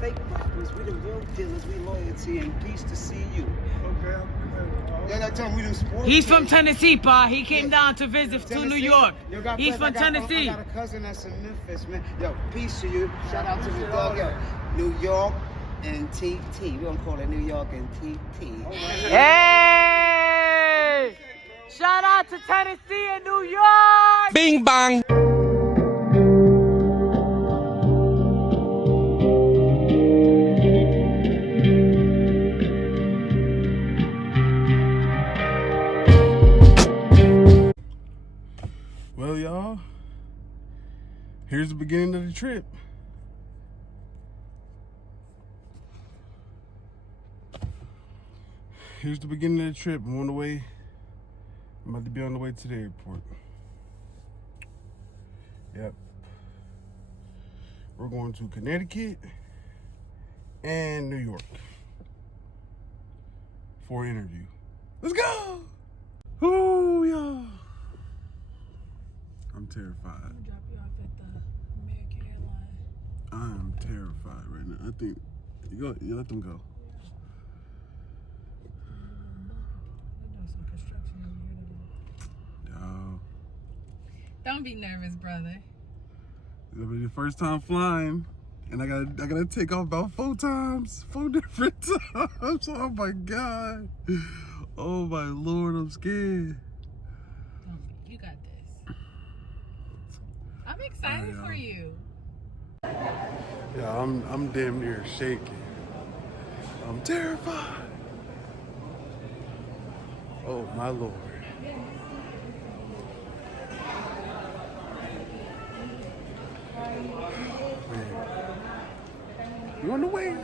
fake rappers, we the real dealers, we loyalty and peace to see you. Okay. Yeah, that time we do sports. He's from Tennessee, pa. He came down to visit to New York. He's from Tennessee. I got a cousin that's in Memphis, man. Yo, peace to you. Shout out to the dog. Yo, New York and TT. We don't call it New York and TT. Hey! Shout out to Tennessee and New York! Bing bang! Well, y'all, here's the beginning of the trip. Here's the beginning of the trip. I'm on the way. I'm about to be on the way to the airport. Yep. We're going to Connecticut and New York for an interview. Let's go! Ooh, y'all. I'm terrified. I'm gonna drop you off at the American Airlines. I'm terrified right now. I think you let them go. They're doing some construction over here. Yo, Don't be nervous, brother. it'll be the first time flying, and I gotta take off about 4 different times. Oh my God. Oh my Lord, I'm scared. Don't be. You got this. I'm excited for you. Yeah, I'm damn near shaking. I'm terrified. Oh my Lord. Man. You on the way?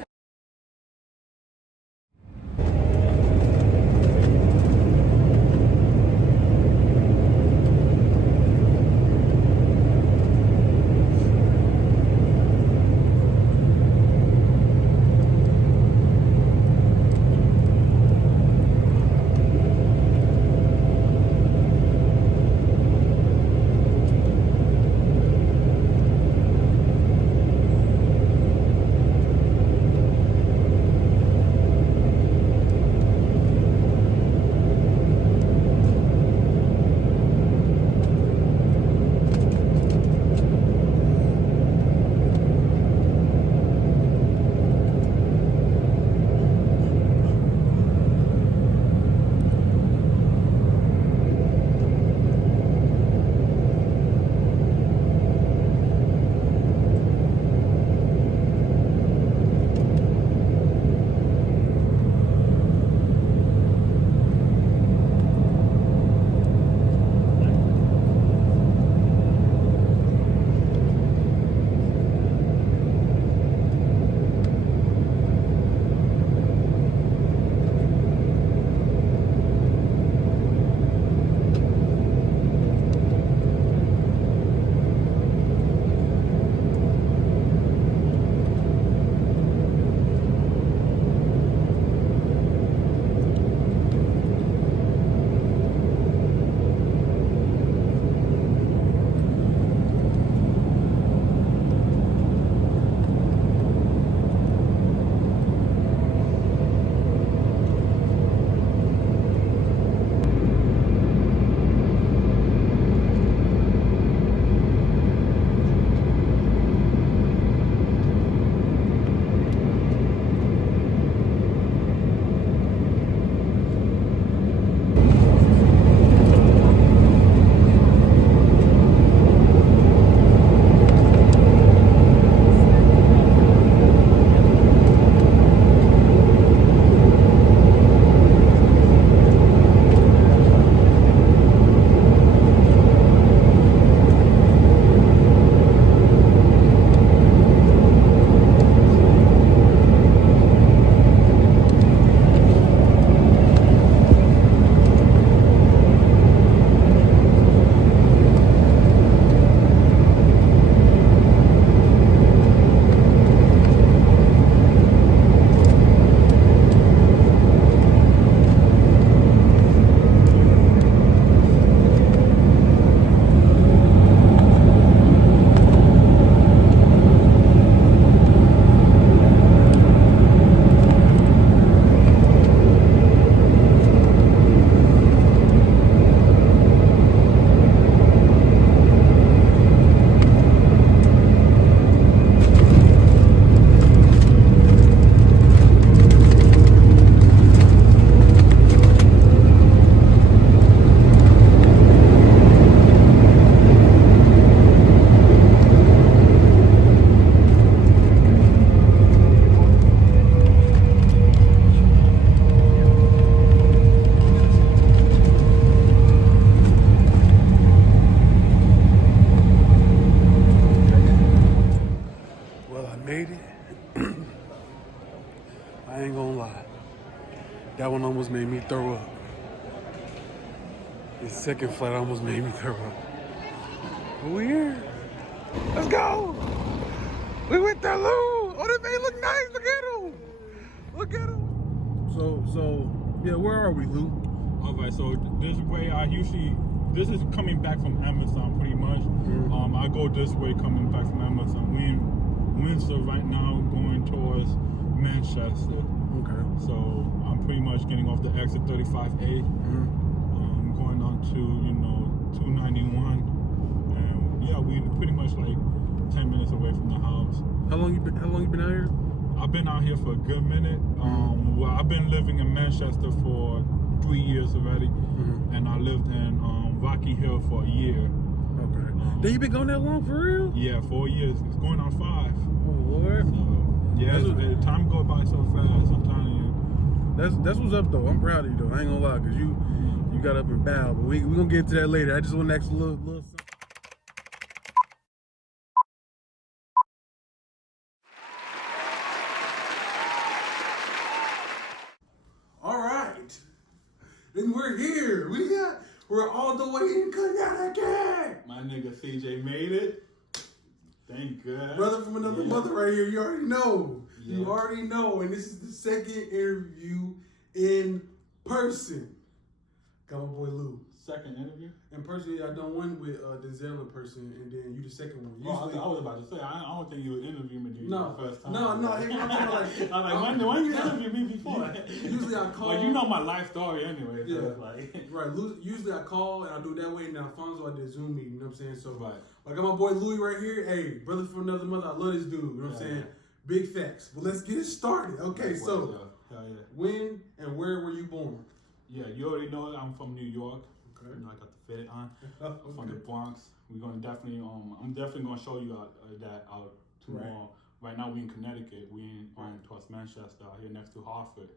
I ain't gonna lie. That one almost made me throw up. The second flight almost made me throw up. But we here. Let's go. We went there, Lou. Oh, that man look nice. Look at him. Look at him. So, yeah, where are we, Lou? All right, so this way this is coming back from Amazon pretty much. Mm-hmm. I go this way coming back from Amazon. We in Windsor right now going towards Manchester. Okay. So I'm pretty much getting off the exit 35A. Mm-hmm. Going on to, 291. And yeah, we pretty much like 10 minutes away from the house. How long you been out here? I've been out here for a good minute. Well, I've been living in Manchester for 3 years already, and I lived in Rocky Hill for a year. Okay. Then you been going that long for real? Yeah, 4 years. It's going on 5. Oh Lord. So, yeah, time goes by so fast. I'm telling you. That's what's up though. I'm proud of you though. I ain't gonna lie, cause you got up and bowed. But we gonna get to that later. I just want to ask a little something. All right, then we're here. We're all the way in Connecticut. My nigga CJ made it. Thank God. Brother from another mother right here. You already know. Yeah. You already know. And this is the second interview in person. Got my boy Lou. Second interview? In person, I done one with Denzel in person, and then you the second one. Usually, I was about to say, I don't think you would interview me the first time. No. I'm talking like, when you interviewed me before? Usually I call. Well, you know my life story anyway. Yeah. So like. Right. Usually I call and I do it that way, and then Alfonso I did a Zoom meeting. You know what I'm saying? So right. I got my boy Louis right here. Hey, brother from another mother. I love this dude. You know what I'm saying? Big facts. But let's get it started. Okay, so when and where were you born? Yeah, you already know I'm from New York. Okay. You know, I got the fit on. I'm from the Bronx. We're gonna definitely I'm definitely gonna show you that out tomorrow. Right now we in Connecticut. We in towards Manchester out here next to Hartford.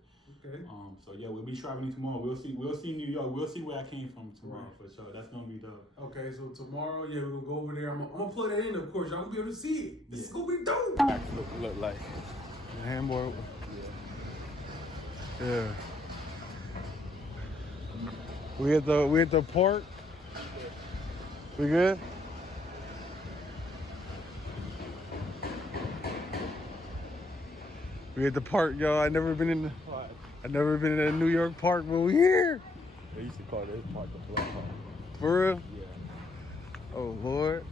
Okay. So yeah, we'll be traveling tomorrow. We'll see New York. We'll see where I came from tomorrow for sure. That's gonna be dope. Okay, so tomorrow, we're gonna go over there. I'm gonna plug that in, of course. Y'all gonna be able to see it. This is gonna be dope. Look like the handboard. Yeah. We at the park. We good? We at the park, y'all. I've never been in a New York park, but we here. They used to call this park the Black Park. For real? Yeah. Oh Lord.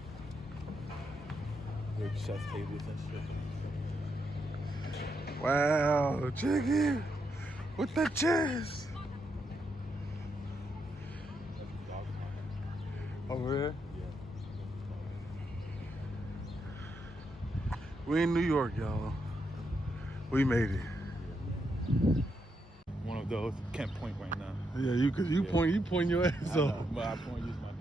Big chef tables and shit. Wow, check it. With the chest. Over there? Yeah. We in New York, y'all. We made it. One of those can't point right now. Yeah, you point your ass off. But I point use my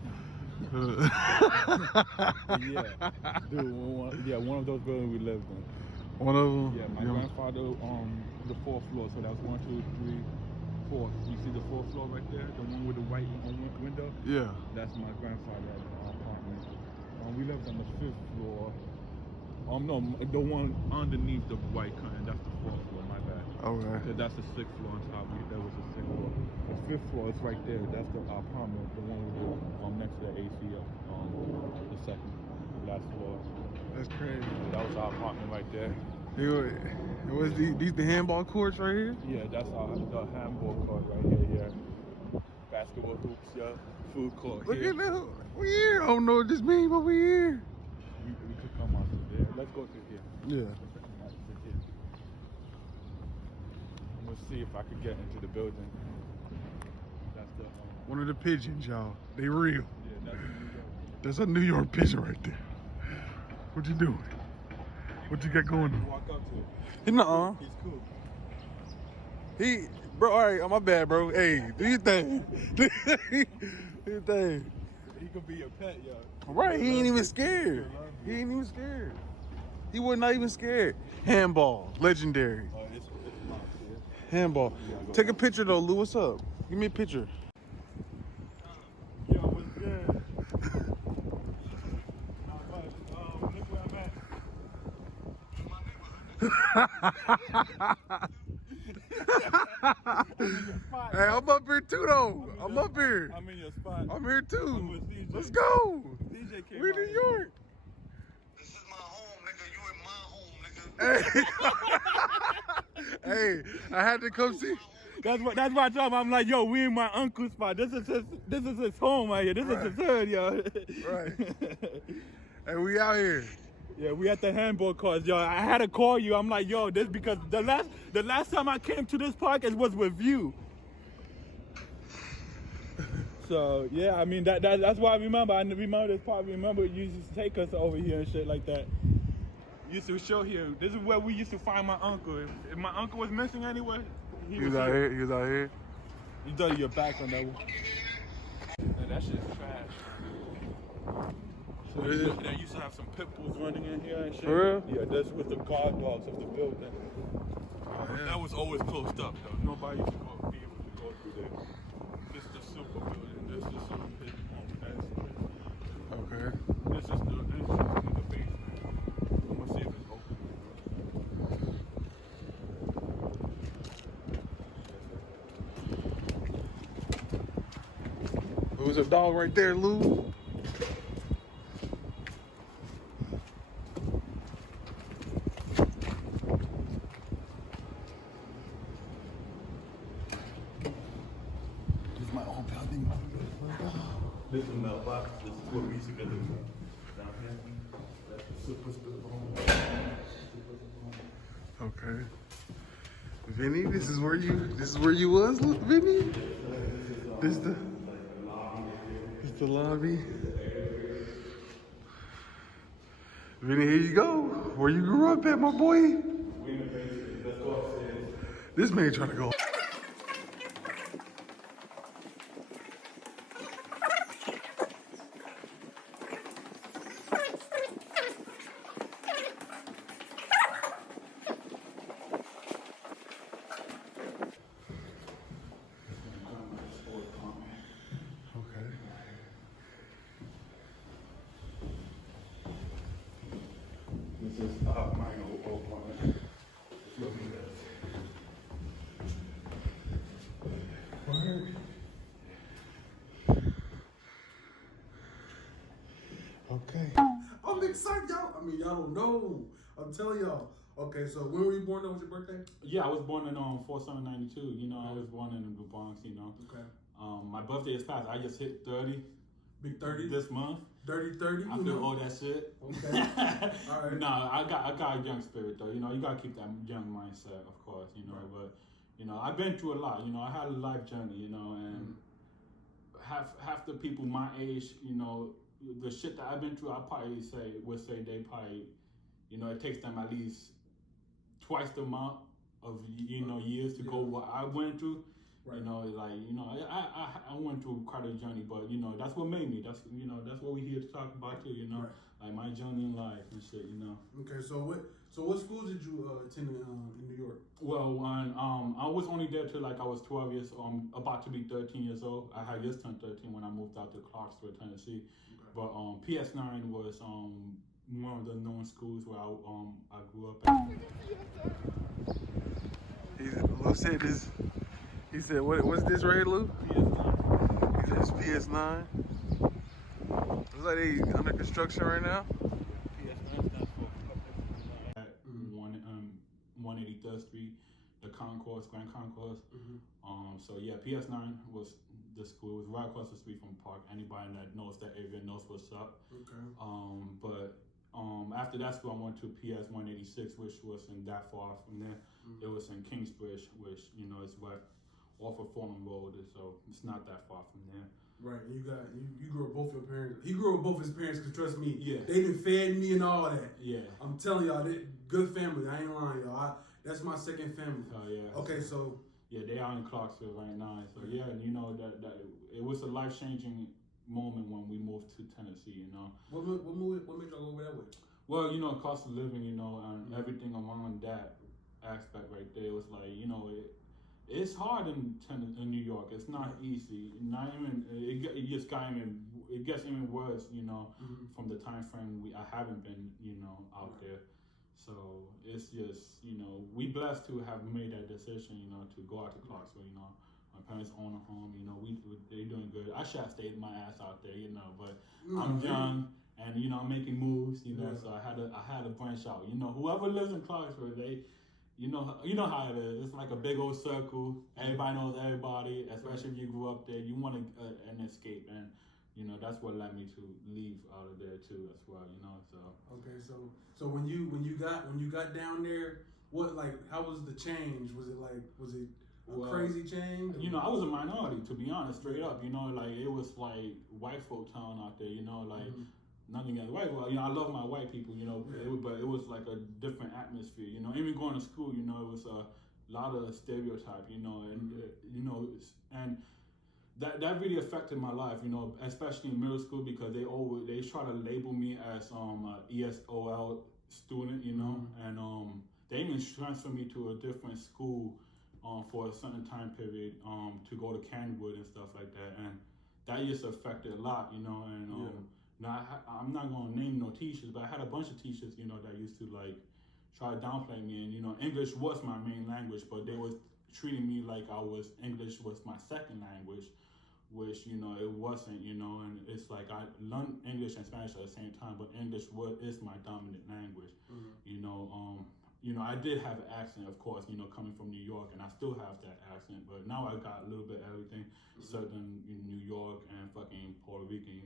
yeah, dude. One of those buildings we lived in. One of them. Yeah, my grandfather the 4th floor. So that was 1, 2, 3, 4. You see the 4th floor right there, the one with the white window. Yeah. That's my grandfather's apartment. We lived on the 5th floor. No, the one underneath the white curtain, that's the 4th floor, my bad. Okay. So that's the 6th floor on top. There was a 6th floor. The 5th floor is right there. That's the apartment, the one with the, next to the AC, the second, last floor. That's crazy. That was our apartment right there. Was these the handball courts right here? Yeah, that's the handball court right here, yeah. Basketball hoops, yeah. Food court. Look at that. We here. I don't know what this means, but we here. We could come out through there. Let's go through here. Yeah. I'm gonna see if I could get into the building. That's the one of the pigeons, y'all. They real. Yeah, that's New York. That's a New York pigeon right there. What you doing? What you got going on? Walk up to it. Nuh-uh. He's cool. Bro, all right, my bad, bro. Hey, do your thing. Do your thing. He could be your pet, yo. Right, he ain't even scared. He was not even scared. Handball, legendary. It's not here. Handball. Take a picture though, Lou. What's up? Give me a picture. Yo, what's good? Not much. Look where I'm at. Hey, I'm up here too though. I'm up here. I'm in your spot. I'm here too. I'm with DJ. Let's go. DJ came We're out New here. York. This is my home, nigga. You in my home, nigga. Hey. Hey, I had to come see. That's why I told him. I'm like, yo, we in my uncle's spot. This is his home right here. This is his hood, yo. Right. Hey, we out here. Yeah, we at the handball courts, yo. I had to call you. I'm like, yo, this because the last time I came to this park, it was with you. So yeah, I mean that's why I remember this park. Remember you used to take us over here and shit like that. You used to show here. This is where we used to find my uncle. If my uncle was missing anywhere, He was out here. He was out here. You done your back on that one. Man, that shit's trash. So they used to have some pit bulls running in here and shit. For real? Yeah, that's with the guard dogs of the building. Oh, yeah. That was always closed up though. Nobody used to be able to go through there. This is the super building. This is some pit bull. Okay. This is the basement. I'm gonna see if it's open. There was a dog right there, Lou. This is my own building. This is the mailbox. This is what we used to get down here. That's the super home. Okay. Vinny, this is where you was, Vinny? This the lobby. Vinny, here you go. Where you grew up at, my boy? We in the basement. Let's go upstairs. This man trying to go. Okay. This is my old apartment. It's looking good. Word. Okay. I'm excited, y'all. I mean, y'all don't know. I'm telling y'all. Okay, so when were you born? That was your birthday? Yeah, I was born in 4792. You know, I was born in the Bronx. You know. Okay. My birthday is past. I just hit 30 Big 30? this month. Dirty 30? I feel old that shit. Okay. All right. No, I got a young spirit though. You know, you gotta keep that young mindset, of course. You know, Right. but you know, I've been through a lot. You know, I had a life journey. You know, and half the people my age, you know, the shit that I've been through, I probably would say they probably, you know, it takes them at least twice the amount of years to go what I went through. Right. You know, like, you know, I went through quite a journey, but you know, that's what made me. That's, you know, that's what we're here to talk about too. You know, Right. like my journey in life and shit. You know. Okay, so what schools did you attend in New York? Well, when I was only there till like I was 12 years, about to be 13 years old. I had just turned 13 when I moved out to Clarksville, Tennessee. Okay. But PS9 was one of the known schools where I grew up at. Lou said this. He said, what's this, Ray Lou? PS9. He said it's PS9. Looks like they under construction right now. PS9 stands for at 183rd Street, the concourse, Grand Concourse. So yeah, PS9 was the school. It was right across the street from the park. Anybody that knows that area knows what's up. Okay. But after that school, I went to PS 186, which wasn't that far from there. It was in Kingsbridge, which, you know, is right off of Fulham Road, so it's not that far from there. Right, and you grew up both your parents. He grew up with both his parents, cause trust me, Yeah. they done fed me and all that. Yeah. I'm telling y'all, they good family. I ain't lying, y'all. That's my second family. Oh yeah. Okay, so Yeah, they are in Clarksville right now. So yeah, and you know that it was a life-changing moment when we moved to Tennessee. You know. what made y'all go over that way? Well, you know, cost of living, you know, and everything around that aspect right there was like, you know, it's hard in New York. It's not easy. Not even it gets even worse, you know, from the time frame I haven't been, you know, out there. So it's just, we blessed to have made that decision, to go out to Clarksville, My parents own a home, they doing good. I should have stayed my ass out there, but I'm young and, I'm making moves, so I had to branch out. Whoever lives in Clarksville, you know how it is. It's like a big old circle. Everybody knows everybody, especially if you grew up there. You want an escape, and that's what led me to leave out of there too, as well. So. Okay, so when you got down there, how was the change? Was it a crazy change? I was a minority, to be honest, straight up. It was like white folk town out there. Nothing against white. Well, I love my white people. But it was like a different atmosphere. Even going to school, it was a lot of stereotype. And that really affected my life. Especially in middle school, because they try to label me as ESOL student. And they even transferred me to a different school for a certain time period to go to Kenwood and stuff like that, and that just affected a lot. Now, I'm not going to name no teachers, but I had a bunch of teachers, that used to try to downplay me. And, English was my main language, but they was treating me like English was my second language, which, it wasn't, and it's like I learned English and Spanish at the same time, but English is my dominant language. I did have an accent, of course, coming from New York, and I still have that accent, but now I got a little bit of everything, Southern New York and fucking Puerto Rican,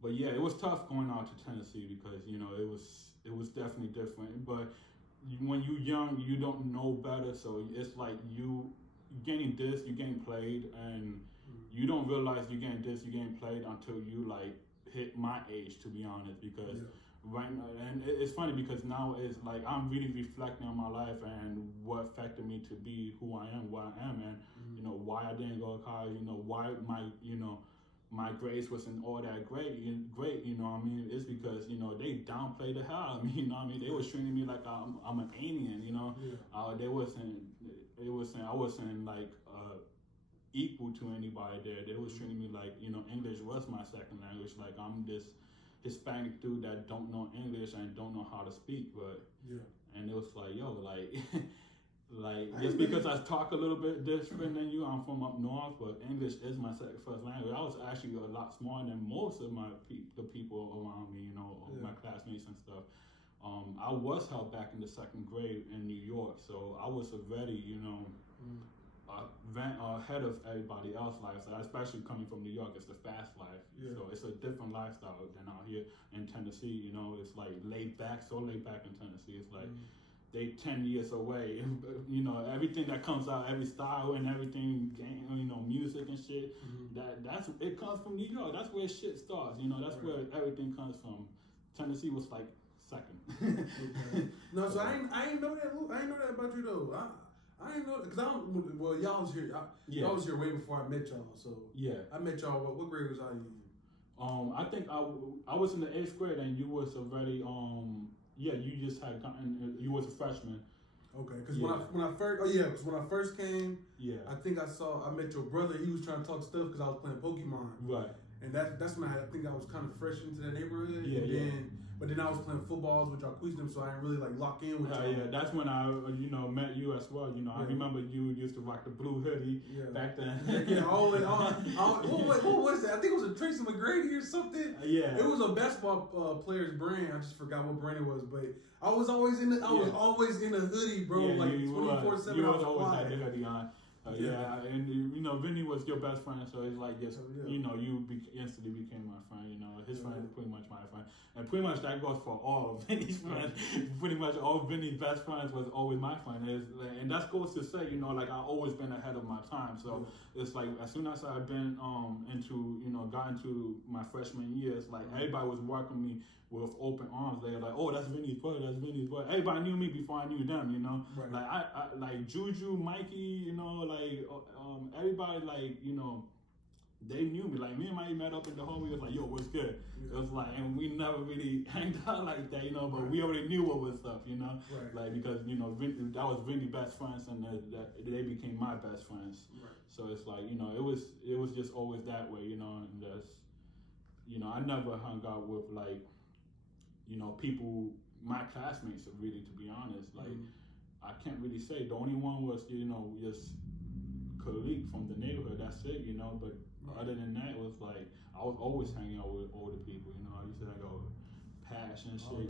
but yeah, it was tough going out to Tennessee because, it was definitely different, but when you're young, you don't know better, so it's like you getting this, you getting played, and you don't realize you're getting this, you're getting played until you hit my age, to be honest, because right now, and it's funny because now it's like I'm really reflecting on my life and what affected me to be who I am, where I am, and why I didn't go to college, why my grades wasn't all that great, it's because, they downplayed the hell out of me, they was treating me like I'm an alien, they wasn't, I wasn't equal to anybody there. They was treating me like, English was my second language, like I'm this Hispanic dude that don't know English and don't know how to speak, and it was like, just because I talk a little bit different than you, I'm from up north, but English is my first language. I was actually a lot smarter than most of the people around me, my classmates and stuff. I was held back in the second grade in New York, so I was already, ahead of everybody else's lifestyle, especially coming from New York. It's the fast life, so it's a different lifestyle than out here in Tennessee. It's laid back, so laid back in Tennessee. It's like they 10 years away. Everything that comes out, every style and everything, music and shit. That's it comes from New York. That's where shit starts. That's where everything comes from. Tennessee was second. No, so I ain't know that. I ain't know that about you though. I didn't know, because y'all was here. Y'all was here way before I met y'all. So I met y'all. What grade was I in? I think I was in the 8th grade, and you was already you just had gotten, you was a freshman. Okay, because when I first came, I think I met your brother. He was trying to talk stuff because I was playing Pokemon. Right. And that's when I think I was kind of fresh into the neighborhood. But then I was playing footballs with y'all them, so I didn't really lock in with y'all. That's when I met you as well. I remember you used to rock the blue hoodie back then. What was that? I think it was a Tracy McGrady or something. It was a basketball player's brand. I just forgot what brand it was, but I was always in a hoodie, bro. 24/7. You always had the hoodie on. And Vinny was your best friend, so it's like you instantly became my friend. His friend is pretty much my friend, and pretty much that goes for all of Vinny's friends. Pretty much all Vinny's best friends was always my friend, and that goes to say, I always been ahead of my time. So it's like as soon as I've been got into my freshman year, it's like everybody was welcoming me with open arms. They were like, "Oh, that's Vinny's boy. That's Vinny's boy." Everybody knew me before I knew them. Right. Like I like Juju, Mikey. Everybody, they knew me. Like me and Mikey met up in the hallway. It was like, "Yo, what's good?" It was like, and we never really hanged out like that, but we already knew what was up, Right. Because that was Vinny's best friends, and they became my best friends. Right. So it's like, it was just always that way, and that's, I never hung out with people my classmates, really, to be honest. Like, I can't really say. The only one was, just colleague from the neighborhood. That's it, But other than that, it was like I was always hanging out with older people. I used to hang out with Pash and shit.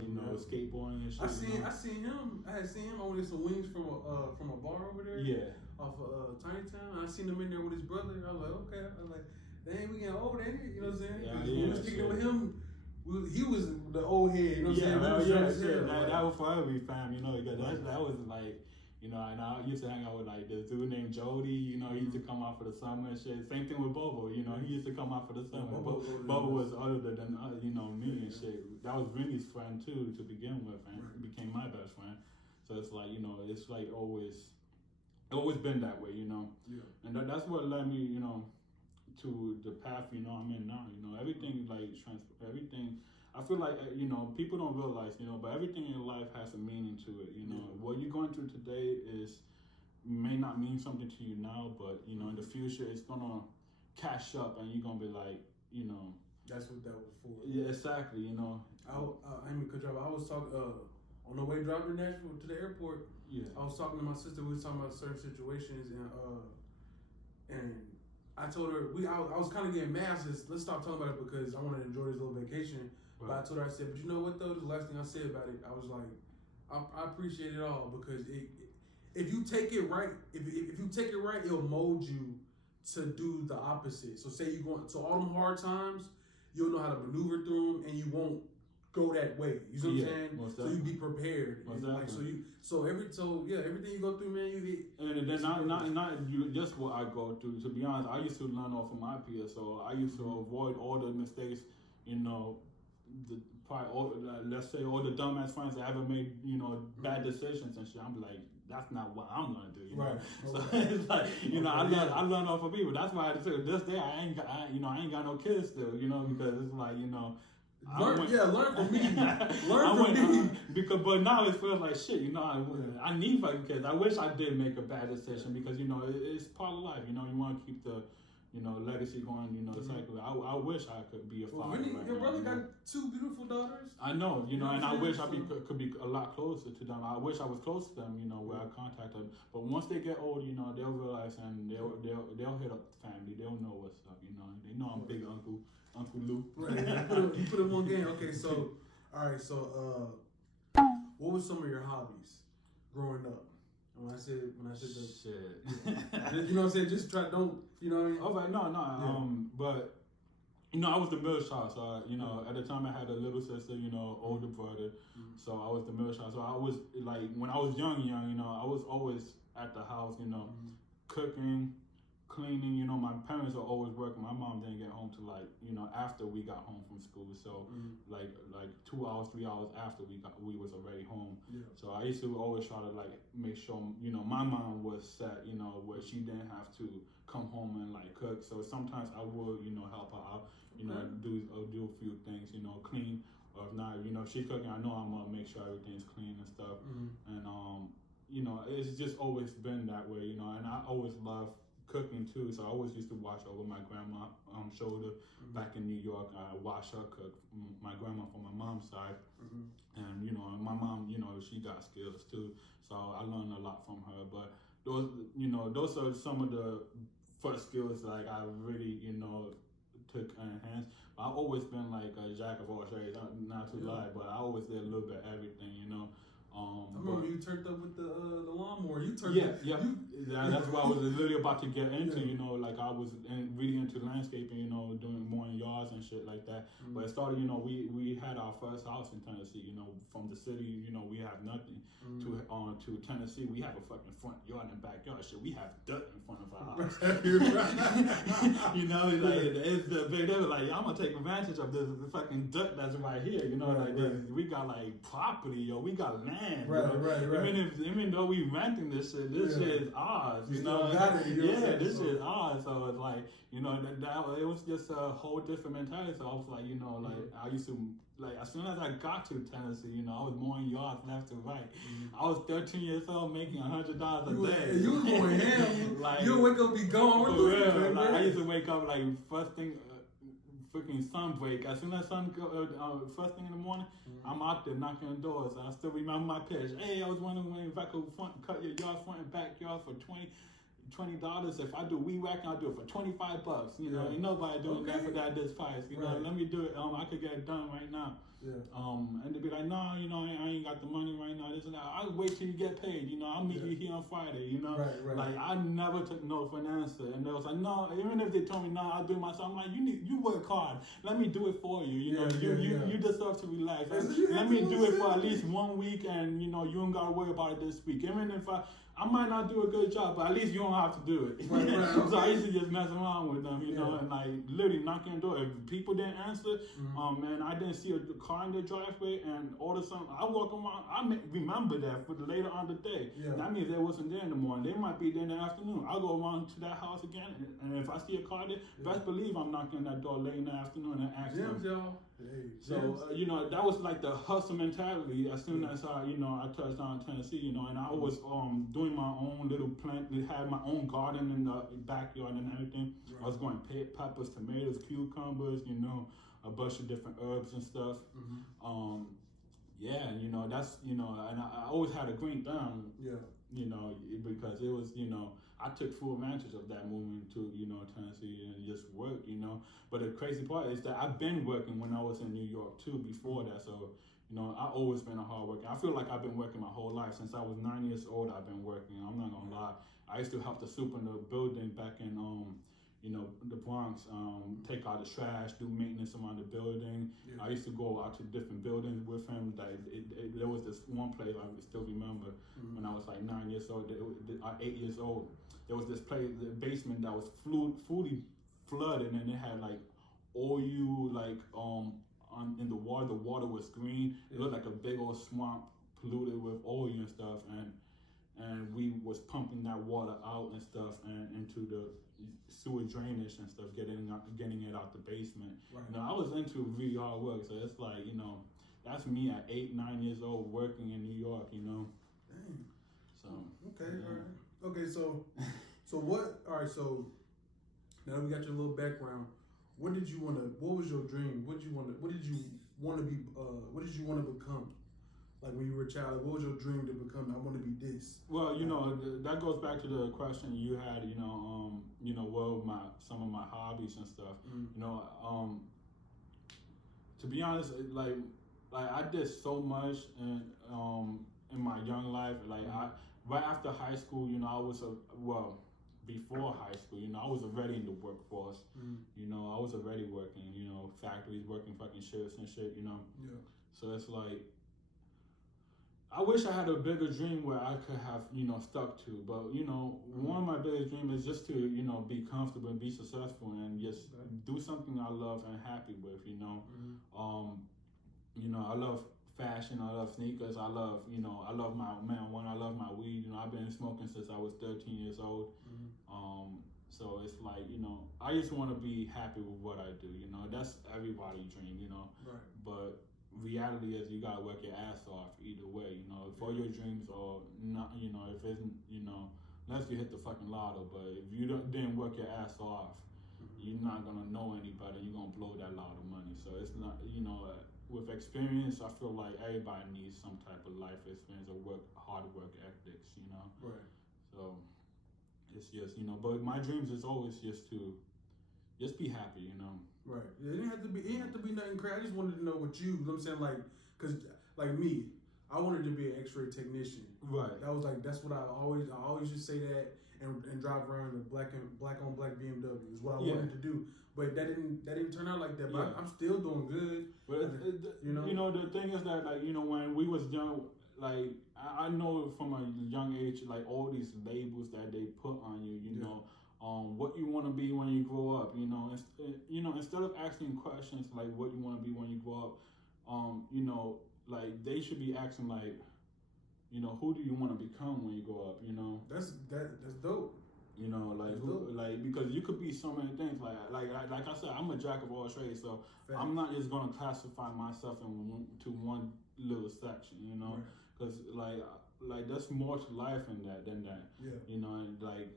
Skateboarding and shit. I seen him. I had seen him ordering some wings from a bar over there. Yeah. Off of Tiny Town. I seen him in there with his brother. I was like, okay. I was like, dang, we getting old, ain't it? You know what I'm saying? Yeah, when we was kicking it with him. He was the old head, you know what I'm saying? That was forever be fam, because that was like, and I used to hang out with like this dude named Jody, he used to come out for the summer and shit. Same thing with Bobo, he used to come out for the summer. Bobo was older than, me and shit. That was Vinny's friend too, to begin with, and he became my best friend. So it's like, it's like always been that way, Yeah. And that's what led me, to the path, I'm in now. Everything like everything. I feel like people don't realize, but everything in life has a meaning to it. What you're going through today may not mean something to you now, but in the future it's gonna catch up, and you're gonna be like, That's what that was for. Yeah, exactly. I was talking on the way driving to Nashville to the airport. Yeah. I was talking to my sister. We were talking about certain situations, and I told her I was kind of getting mad. I said, let's stop talking about it because I want to enjoy this little vacation. Right. But I told her, I said, but you know what though? The last thing I said about it, I was like, I appreciate it all because if you take it right, if you take it right, it'll mold you to do the opposite. So say you going to all them hard times, you'll know how to maneuver through them, and you won't go that way. You know what I'm saying? So you be prepared. Everything you go through, man, you get. And then not just what I go through. To be honest, I used to learn off of my peers, so I used to avoid all the mistakes. Let's say all the dumbass friends that ever made bad decisions and shit. I'm like, that's not what I'm gonna do. Right. So it's like I learn off of people. That's why to this day I ain't got no kids still. Because it's like learn from me. Learn from me. But now it feels like shit. I need fucking kids. I wish I did make a bad decision because it's part of life. You want to keep the legacy going. The cycle. I wish I could be a father. Your brother got 2 beautiful daughters. I know. And I wish could be a lot closer to them. I wish I was close to them. Where I contact them. But once they get old, they'll realize and they'll hit up the family. They'll know what's up. They know I'm big Uncle Lou. Right. You put him on game. Okay, so all right. So what were some of your hobbies growing up? When I said the shit, you know what I'm saying? Just try, don't, you know what I mean? Oh, right, no, but I was the middle child, so at the time I had a little sister, older brother, so I was the middle child. So I was like, when I was young, I was always at the house, cooking, cleaning. My parents were always working. My mom didn't get home till after we got home from school. So like 2 hours, 3 hours after we was already home. Yeah. So I used to always try to make sure my mom was set, where she didn't have to come home and cook. So sometimes I would help her out, do a few things, clean, or if not, if she's cooking, I know I'm gonna make sure everything's clean and stuff. And it's just always been that way, and I always loved cooking too, so I always used to watch over my grandma shoulder back in New York. I watched her cook, my grandma from my mom's side, and my mom, she got skills too, so I learned a lot from her. But those are some of the first skills I really took in hands. But I've always been a jack of all trades, not to lie, but I always did a little bit of everything, I remember you turned up with the lawnmower. You turned up. Yeah. That's what I was literally about to get into. I was really into landscaping. Doing more in yards and shit like that. But it started. We had our first house in Tennessee. From the city. We have nothing. To Tennessee, we have a fucking front yard and backyard. Shit, we have dirt in front of our house. They were like, I'm gonna take advantage of this fucking dirt that's right here. We got property, yo. We got land. Right. Even though we renting this shit, shit is ours. This shit is ours. So it's it was just a whole different mentality. So I was I used to as soon as I got to Tennessee, I was mowing yards left to right. I was 13 years old making $100 a day. You was going ham. You wake up, be gone. For real. I used to wake up freaking sun break. As soon as sun go, first thing in the morning, I'm out there knocking on doors. I still remember my pitch. Hey, I was wondering if I could cut your yard front and backyard for $20. If I do weed whacking, I'll do it for $25. You know, ain't nobody doing that for that this price. You know, let me do it. I could get it done right now. Yeah. And they'd be like, no, you know, I ain't got the money right now. This and that. I'll wait till you get paid. You know, I'll meet you here on Friday. You know, like I never took no for an answer. And they was like, no. Even if they told me no, I'll do it myself. I'm like, you work hard. Let me do it for you. You know, you deserve to relax. Let me do it for at least 1 week, and you know, you don't gotta worry about it this week. Even if I might not do a good job, but at least you don't have to do it. So I used to just mess around with them, you know, and like literally knocking the door. If people didn't answer, man, I didn't see a car in the driveway, and order something. I walk around. Remember that for the later on the day. That means they wasn't there in the morning. They might be there in the afternoon. I'll go around to that house again, and if I see a car there, best believe I'm knocking on that door late in the afternoon and asking them. So you know, that was like the hustle mentality. As soon as I touched down in Tennessee, you know, and I was doing my own little plant. They had my own garden in the backyard and everything. I was going peppers, tomatoes, cucumbers, you know, a bunch of different herbs and stuff. Yeah, and you know, that's, you know, and I always had a green thumb. You know, because it was, you know, I took full advantage of that moving to, you know, Tennessee and just work, you know. But the crazy part is that I've been working when I was in New York too before that. So, you know, I've always been a hard worker. I feel like I've been working my whole life. Since I was 9 years old, I've been working. I'm not gonna lie. I used to help the soup in the building back in, you know, the Bronx, take out the trash, do maintenance around the building. I used to go out to different buildings with him. Like there was this one place I still remember when I was like 9 years old, 8 years old. There was this place, the basement that was fully flooded, and it had like oil, like in the water. The water was green. It looked like a big old swamp polluted with oil and stuff, and we was pumping that water out and stuff and into the sewer drainage and stuff, getting it out the basement. You know, I was into really hard work, so it's like, you know, that's me at 8, 9 years old working in New York, you know. Dang. So okay, so what? All right, so now that we got your little background, what was your dream? What did you want to be? What did you want to become? Like when you were a child, like what was your dream to become? I want to be this. Well, you know, that goes back to the question you had. You know, what were some of my hobbies and stuff. You know, to be honest, like I did so much in my young life. Like right after high school, you know, I was before high school, you know, I was already in the workforce. You know, I was already working. You know, factories, working fucking shifts and shit. You know. So it's like, I wish I had a bigger dream where I could have, you know, stuck to. But, you know, one of my biggest dreams is just to, you know, be comfortable and be successful and just do something I love and happy with, you know. You know, I love fashion, I love sneakers, I love my marijuana, I love my weed. You know, I've been smoking since I was 13 years old. So it's like, you know, I just want to be happy with what I do, you know. That's everybody's dream, you know. But reality is you gotta work your ass off either way, you know, for your dreams or not, you know, if it's, you know, unless you hit the fucking lotto. But if you didn't work your ass off, you're not gonna know any better. You're gonna blow that lotto money. So it's not, you know, with experience, I feel like everybody needs some type of life experience or hard work ethics, you know. So it's just, you know, but my dreams is always just to be happy, you know. It didn't have to be nothing crazy. I just wanted to know what you know what I'm saying, like, cause like me, I wanted to be an X-ray technician. That was like, that's what I always used to say that and drive around in a black on black BMW is what I wanted to do. But that didn't turn out like that. But I'm still doing good. But you know, the thing is that, like, you know, when we was young, like I know from a young age, like all these labels that they put on you, you know. What you want to be when you grow up, you know. Instead of asking questions like what you want to be when you grow up, you know, like they should be asking like, you know, who do you want to become when you grow up, you know. That's dope. You know, like because you could be so many things. Like I said, I'm a jack of all trades, so I'm not just gonna classify myself into one little section, you know, because like there's more to life than that. You know, and like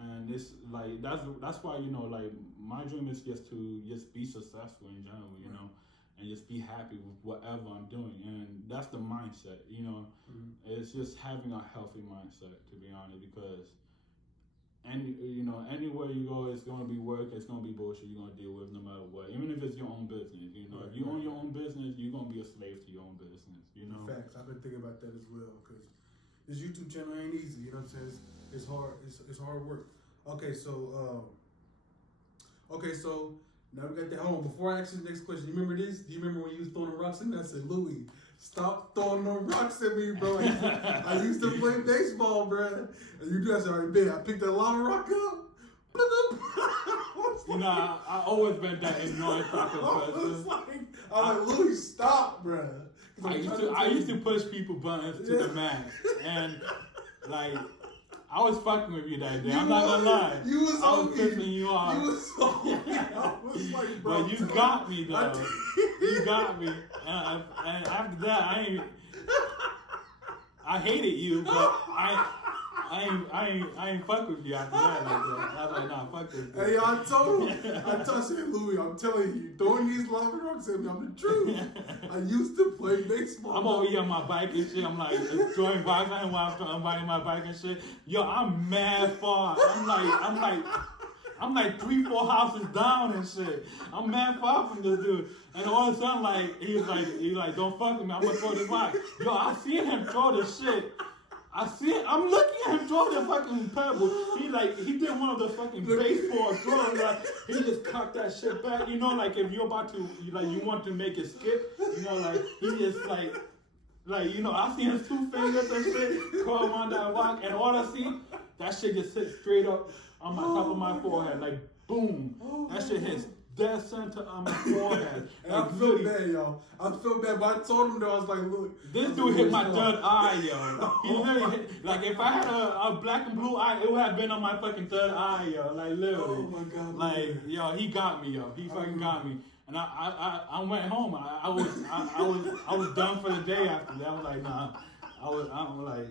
And it's like that's why, you know, like my dream is just to just be successful in general, you know, and just be happy with whatever I'm doing. And that's the mindset, you know. It's just having a healthy mindset, to be honest, because anywhere you go, it's gonna be work, it's gonna be bullshit you're gonna deal with no matter what. Even if it's your own business, you know, if you own your own business, you're gonna be a slave to your own business, you know. Facts. I've been thinking about that as well, because this YouTube channel ain't easy. You know what I'm saying? It's hard. It's hard work. Okay, so now we got that. Hold on, before I ask you the next question, you remember this? Do you remember when you was throwing the rocks at me? I said, Louis, stop throwing the rocks at me, bro. I used to play baseball, bro. And you do. I said, all right, man, I picked that lava rock up. You know, I always been that annoying fucking person. I'm like, Louis, stop, bro. I used to push people buttons to the max, and like I was fucking with you that day. I'm not gonna lie. You was I was pissing you off. You was I was like, bro. But you got me though. You got me, and after that, I hated you, but I ain't fuck with you after that. Like that. I was like, nah, fuck this. Hey, I told him, Louis, I'm telling you, throwing these lava rocks at me, I'm the truth. I used to play baseball. I'm over here on my bike and shit. I'm like throwing rocks. I'm riding my bike and shit. Yo, I'm mad far. I'm like 3-4 houses down and shit. I'm mad far from this dude. And all of a sudden, like, he's like, don't fuck with me. I'm gonna throw this rock. Yo, I seen him throw this shit. I'm looking at him throw the fucking pebble. He did one of the fucking baseball throws. Like, he just cocked that shit back. You know, like if you're about to, you want to make it skip. You know, like he just like, you know, I see his 2 fingers and shit crawl on that rock, and all I see, that shit just sits straight up on my top of my forehead, like boom. That shit hits dead center on my forehead. And I feel bad, y'all. I feel bad, but I told him though, I was like, look. This dude hit my third eye, yo. He literally hit, like if I had a black and blue eye, it would have been on my fucking third eye, yo. Like literally. Oh my God. Like, yo, he got me, yo. He fucking got me. And I went home. I was done for the day after that. I was like, nah. I'm like,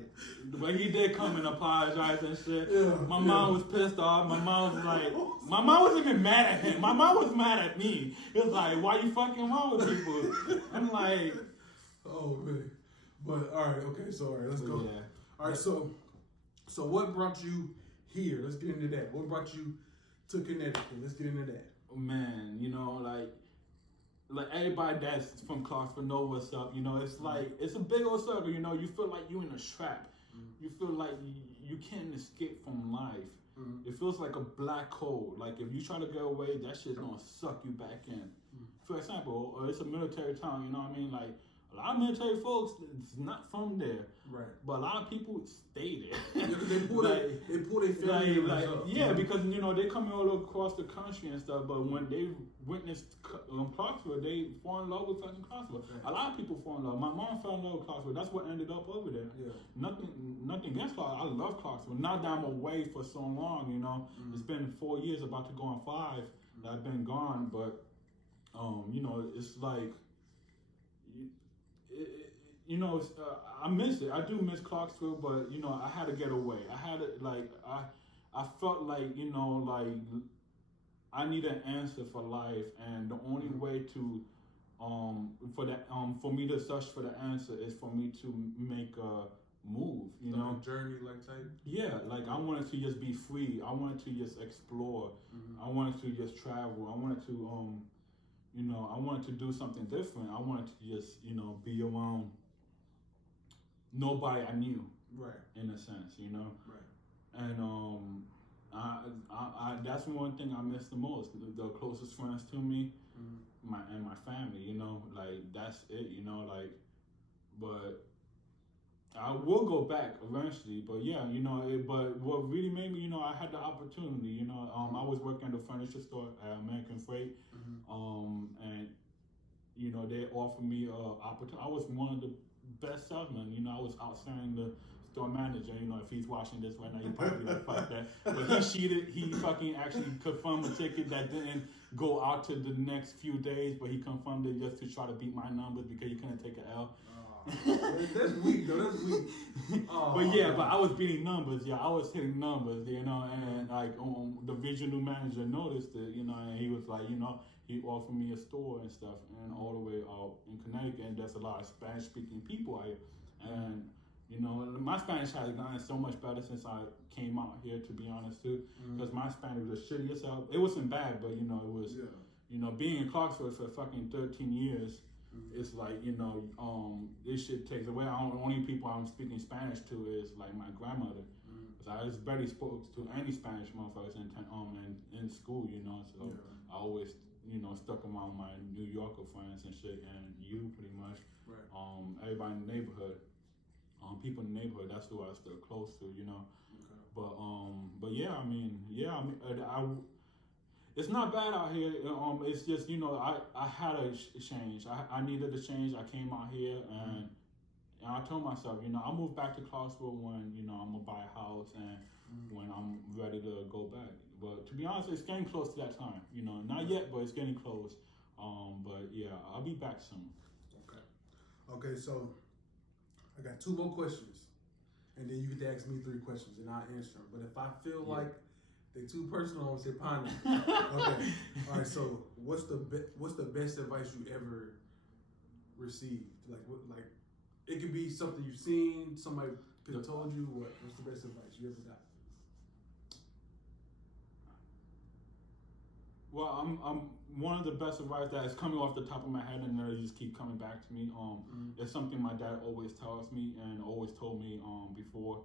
but he did come and apologize and shit. My mom was pissed off. My mom wasn't even mad at him. My mom was mad at me. It was like, why you fucking wrong with people? I'm like, oh man. But all right, okay, so all right, let's go. Yeah. All right, so what brought you here? Let's get into that. What brought you to Connecticut? Let's get into that. Man, you know, like everybody that's from Clarksville know what's up. You know, it's like, it's a big old circle. You know, you feel like you in a trap. You feel like you can't escape from life. It feels like a black hole. Like if you try to get away, that shit's gonna suck you back in. For example, it's a military town. You know what I mean? Like a lot of military folks, it's not from there. Right. But a lot of people stay there. Yeah, they pull their family up. Yeah, because you know they come all across the country and stuff. But when they witnessed Clarksville, they fall in love with fucking Clarksville. Okay. A lot of people fall in love. My mom fell in love with Clarksville. That's what ended up over there. Yeah. Nothing against Clarksville. I love Clarksville. Now that I'm away for so long, you know, it's been 4 years, about to go on 5 that I've been gone. But you know, it's like. You know, I miss it. I do miss Clarksville, but you know, I had to get away. I had to I felt like, you know, like I need an answer for life, and the only way to for me to search for the answer is for me to make a move. You know, a journey like type. Yeah, like I wanted to just be free. I wanted to just explore. I wanted to just travel. I wanted to you know, I wanted to do something different. I wanted to just, you know, be around nobody I knew, right? In a sense, you know, right? And I that's one thing I miss the most. The closest friends to me, my family, you know, like that's it, you know, like. But I will go back eventually. But yeah, you know, but what really made me, you know, I had the opportunity, you know, I was working at the furniture store at American Freight, and you know, they offered me opportunity. I was one of the best salesmen, you know. I was outselling the store manager. You know, if he's watching this right now, he probably like, fuck that. But he cheated. He fucking actually confirmed a ticket that didn't go out to the next few days, but he confirmed it just to try to beat my numbers because he couldn't take an L. That's weak, though. That's weak. Oh, But yeah, but I was beating numbers. Yeah, I was hitting numbers, you know, and like the regional manager noticed it, you know, and he was like, you know, he offered me a store and stuff, and all the way out in Connecticut, and there's a lot of Spanish-speaking people out here, and you know, my Spanish has gotten so much better since I came out here, to be honest, too, because my Spanish was shitty as hell. It wasn't bad, but you know, it was, you know, being in Clarksville for fucking 13 years. It's like, you know, this shit takes away. The only people I'm speaking Spanish to is like my grandmother. Cause I just barely spoke to any Spanish motherfuckers in school, you know. So I always, you know, stuck around my New Yorker friends and shit, and you pretty much. Right. Everybody in the neighborhood, people in the neighborhood. That's who I stood close to, you know. Okay. But yeah, I mean, it's not bad out here. It's just, you know, I had a change. I needed a change. I came out here and I told myself, you know, I'll move back to Clarksville when, you know, I'm gonna buy a house and when I'm ready to go back. But to be honest, it's getting close to that time. You know, not yet, but it's getting close. But yeah, I'll be back soon. Okay. Okay, so I got 2 more questions, and then you get to ask me 3 questions, and I'll answer them. But if I feel like they're too personal, I'm gonna say ponder. Okay. All right. So, what's the best advice you ever received? Like, it could be something you've seen, somebody could have told you. What's the best advice you ever got? Well, I'm one of the best advice that is coming off the top of my head, and they just keep coming back to me. It's something my dad always tells me and always told me before.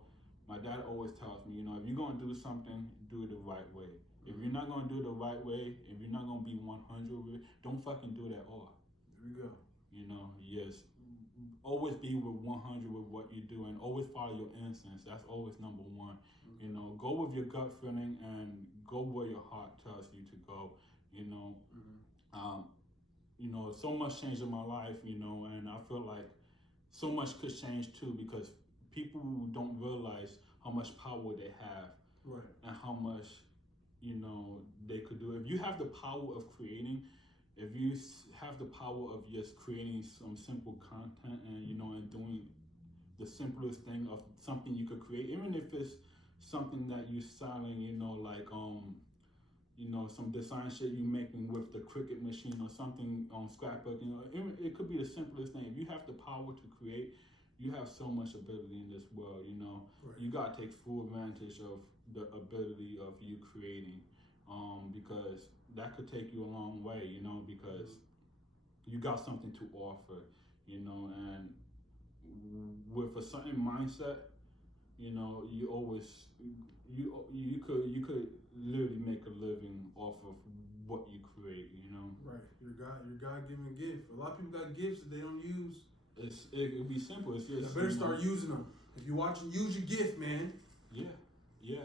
My dad always tells me, you know, if you're gonna do something, do it the right way. If you're not gonna do it the right way, if you're not gonna be 100 with it, don't fucking do it at all. There we go. You know, yes, always be with 100 with what you do, and always follow your instincts. That's always number one. You know, go with your gut feeling and go where your heart tells you to go. You know, you know, so much changed in my life. You know, and I feel like so much could change too, because people don't realize how much power they have, right, and how much, you know, they could do. If you have the power of creating, if you have the power of just creating some simple content and, you know, and doing the simplest thing of something you could create, even if it's something that you're selling, you know, like, you know, some design shit you making with the Cricut machine or something on scrapbook, you know, it could be the simplest thing. If you have the power to create, you have so much ability in this world, you know. Right. You gotta take full advantage of the ability of you creating, because that could take you a long way, you know, because you got something to offer, you know, and with a certain mindset, you know, you always you could literally make a living off of what you create, you know. Right, your God-given gift. A lot of people got gifts that they don't use. It could be simple. It's just, you better start using them. If you're watching, use your gift, man. Yeah.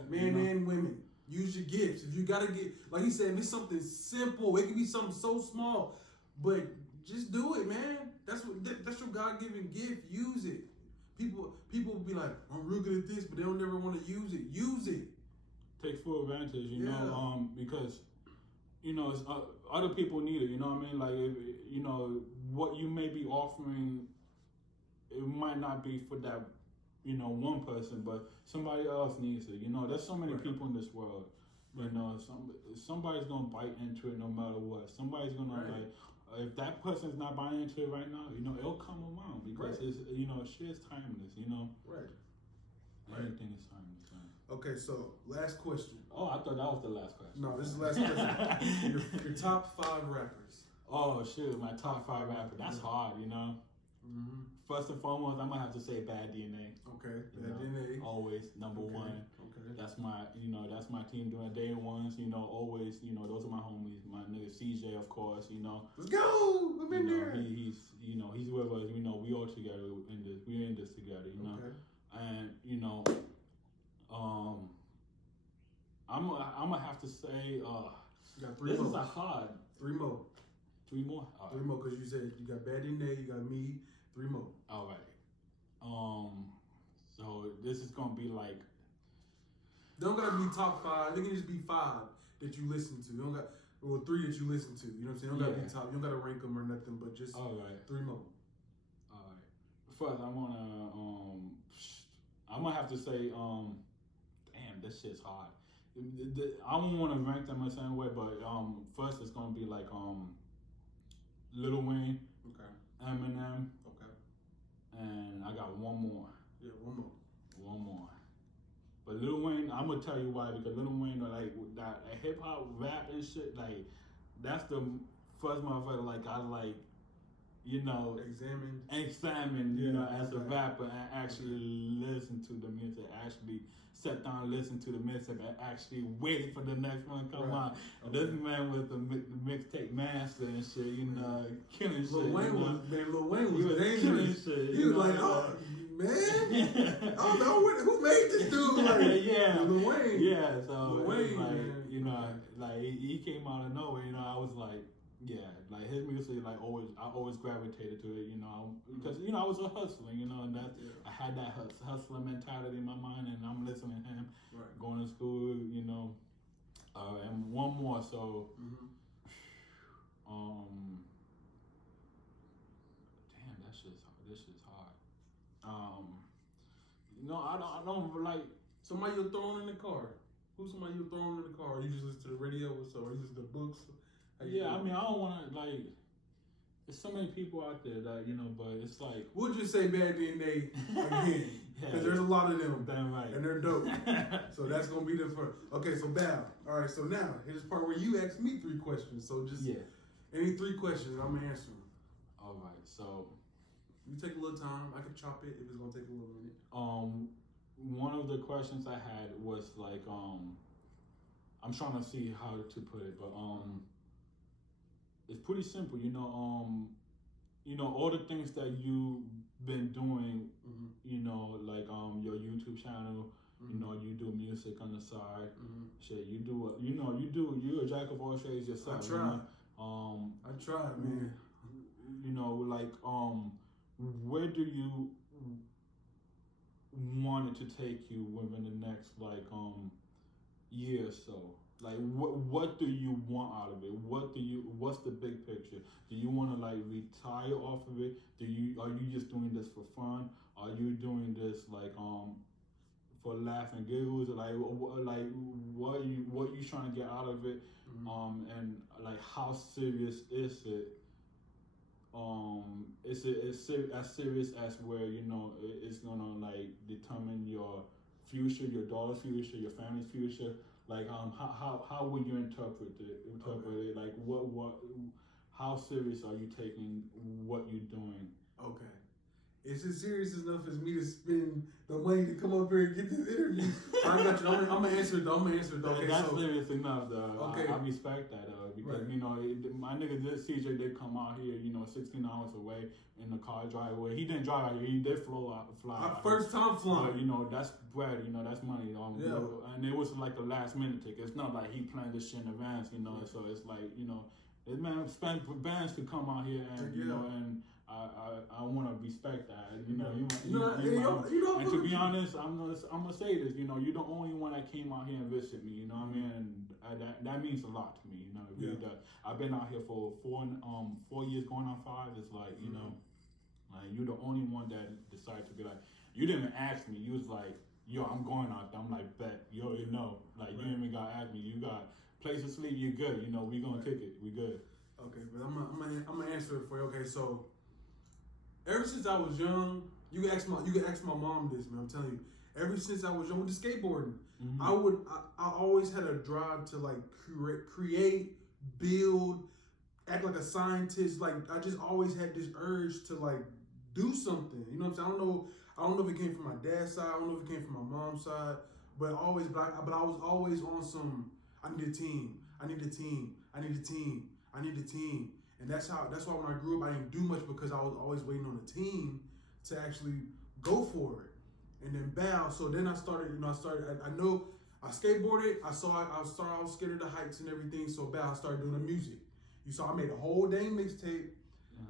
Men and women, use your gifts. If you gotta get, like he said, if it's something simple, it can be something so small, but just do it, man. That's your God-given gift. Use it. People will be like, I'm real good at this, but they don't never want to use it. Use it. Take full advantage, you know, because, you know, it's, other people need it. You know what I mean? Like, if, you know, what you may be offering, it might not be for that, you know, one person, but somebody else needs it. You know, there's so many people in this world. You know, somebody's gonna bite into it no matter what. Somebody's gonna like, if that person's not buying into it right now, you know, it'll come around because it's, you know, shit's timeless. You know, everything is timeless. Man. Okay, so last question. Oh, I thought that was the last question. No, this is the last question. your top 5 rappers. Oh shit, my top 5 rappers. That's hard, you know. First and foremost, I'm gonna have to say Bad DNA. Okay, Bad DNA. Always number one. Okay. That's my, you know, that's my team doing day ones. You know, always, you know, those are my homies. My nigga CJ, of course. You know. Let's go. We've been there. He's, you know, he's with us. You know, we all together in this. We're in this together. You know. And you know, I'm gonna have to say, you got 3 this more. is a hard. 3 more. 3 more? All right. 3 more, because you said you got Bad in there, you got me, 3 more. All right. So this is gonna be like. Don't gotta be top 5. It can just be 5 that you listen to. You don't got, or 3 that you listen to. You know what I'm saying? You don't gotta be top. You don't gotta rank them or nothing, but just 3 more. All right. first I wanna I'm gonna have to say damn, this shit's hard. I don't want to rank them the same way, but first it's gonna be like Lil Wayne, Okay. Eminem, Okay. and I got one more. Yeah, one more. But Lil Wayne, I'm gonna tell you why, because Lil Wayne, like that hip hop rap and shit, like that's the first motherfucker like I like, you know, Examined, you know, as a okay. rapper and actually listen to the music, actually sat down and listen to the music and actually waited for the next one to come out. Okay. This man was the mixtape master and shit, you know, killing shit. Lil Wayne was He was dangerous. killing shit. He was like, oh man, I don't know who made this dude. Like, yeah, Lil Wayne. Yeah, so Lil it was Wayne, like, man. you know, like he came out of nowhere. You know, I was like, yeah, like his music, like I always gravitated to it. You know, because you know I was a hustler. You know, and that I had that hustler mentality in my mind, and I'm listening to him, Right. going to school. You know, and one more. So, damn, this shit's hard. You know, I don't like. Somebody you're throwing in the car. Who's somebody you're throwing in the car? Or you just listen to the radio or so? Or you listen to books? Yeah, I mean, I don't want to, like, there's so many people out there that, you know, but it's like. We'll just say Bad DNA again. Because Yeah. there's a lot of them. Damn right. And they're dope. So that's going to be the first. Okay, so Bal. All right, so now, here's the part where you ask me 3 questions. So just any 3 questions, I'm going to answer them. All right, so. You take a little time. I can chop it if it's going to take a little minute. One of the questions I had was like, I'm trying to see how to put it, but it's pretty simple, you know, all the things that you've been doing, you know, like your YouTube channel, you know, you do music on the side, shit, you're a jack of all trades yourself. I try. You know? I try, man. You know, like, where do you want it to take you within the next like year or so? Like what do you want out of it? What's the big picture? Do you want to like retire off of it? Are you just doing this for fun? Are you doing this like for laugh and giggles? Like what are you trying to get out of it? And like how serious is it? Is it as serious as where, you know, it's gonna like determine your future, your daughter's future, your family's future? Like how would you interpret it? Like how serious are you taking what you're doing? Okay. Is it serious enough as me to spend the money to come up here and get this interview? I got you. I'm gonna answer it though. Okay, that's so, serious enough though. Okay. I respect that because Right. you know my nigga CJ did come out here, you know, 16 hours away in the car drive away. He didn't drive out here. He did fly out first here. time flying. But you know that's bread. You know that's money. Yeah. And it was like a last minute ticket. It's not like he planned this shit in advance. You know, so it's like, you know, this man spent bands to come out here and you know and. I want to respect that, you know. And to be honest, I'm gonna say this, you know. You're the only one that came out here and visited me, you know what I mean? And that means a lot to me, you know. It really does. I've been out here for 4 years, going on 5. It's like, you know, like you're the only one that decided to be like. You didn't even ask me. You was like, yo, I'm going out there. I'm like, bet. You already know. Like you didn't even gotta ask me. You got place to sleep. You're good. You know, we gonna kick it. We good. Okay, but I'm gonna answer it for you. Okay, so. Ever since I was young, you can ask my mom this, man. I'm telling you. Ever since I was young with the skateboarding, I always had a drive to like create, build, act like a scientist. Like I just always had this urge to like do something. You know what I'm saying? I don't know if it came from my dad's side. I don't know if it came from my mom's side. But I was always on some. I need a team. And that's why when I grew up, I didn't do much because I was always waiting on a team to actually go for it. And then Bal, so then I started, you know, I know I skateboarded, I was scared of the heights and everything, so Bal, I started doing the music. You saw I made a whole dang mixtape.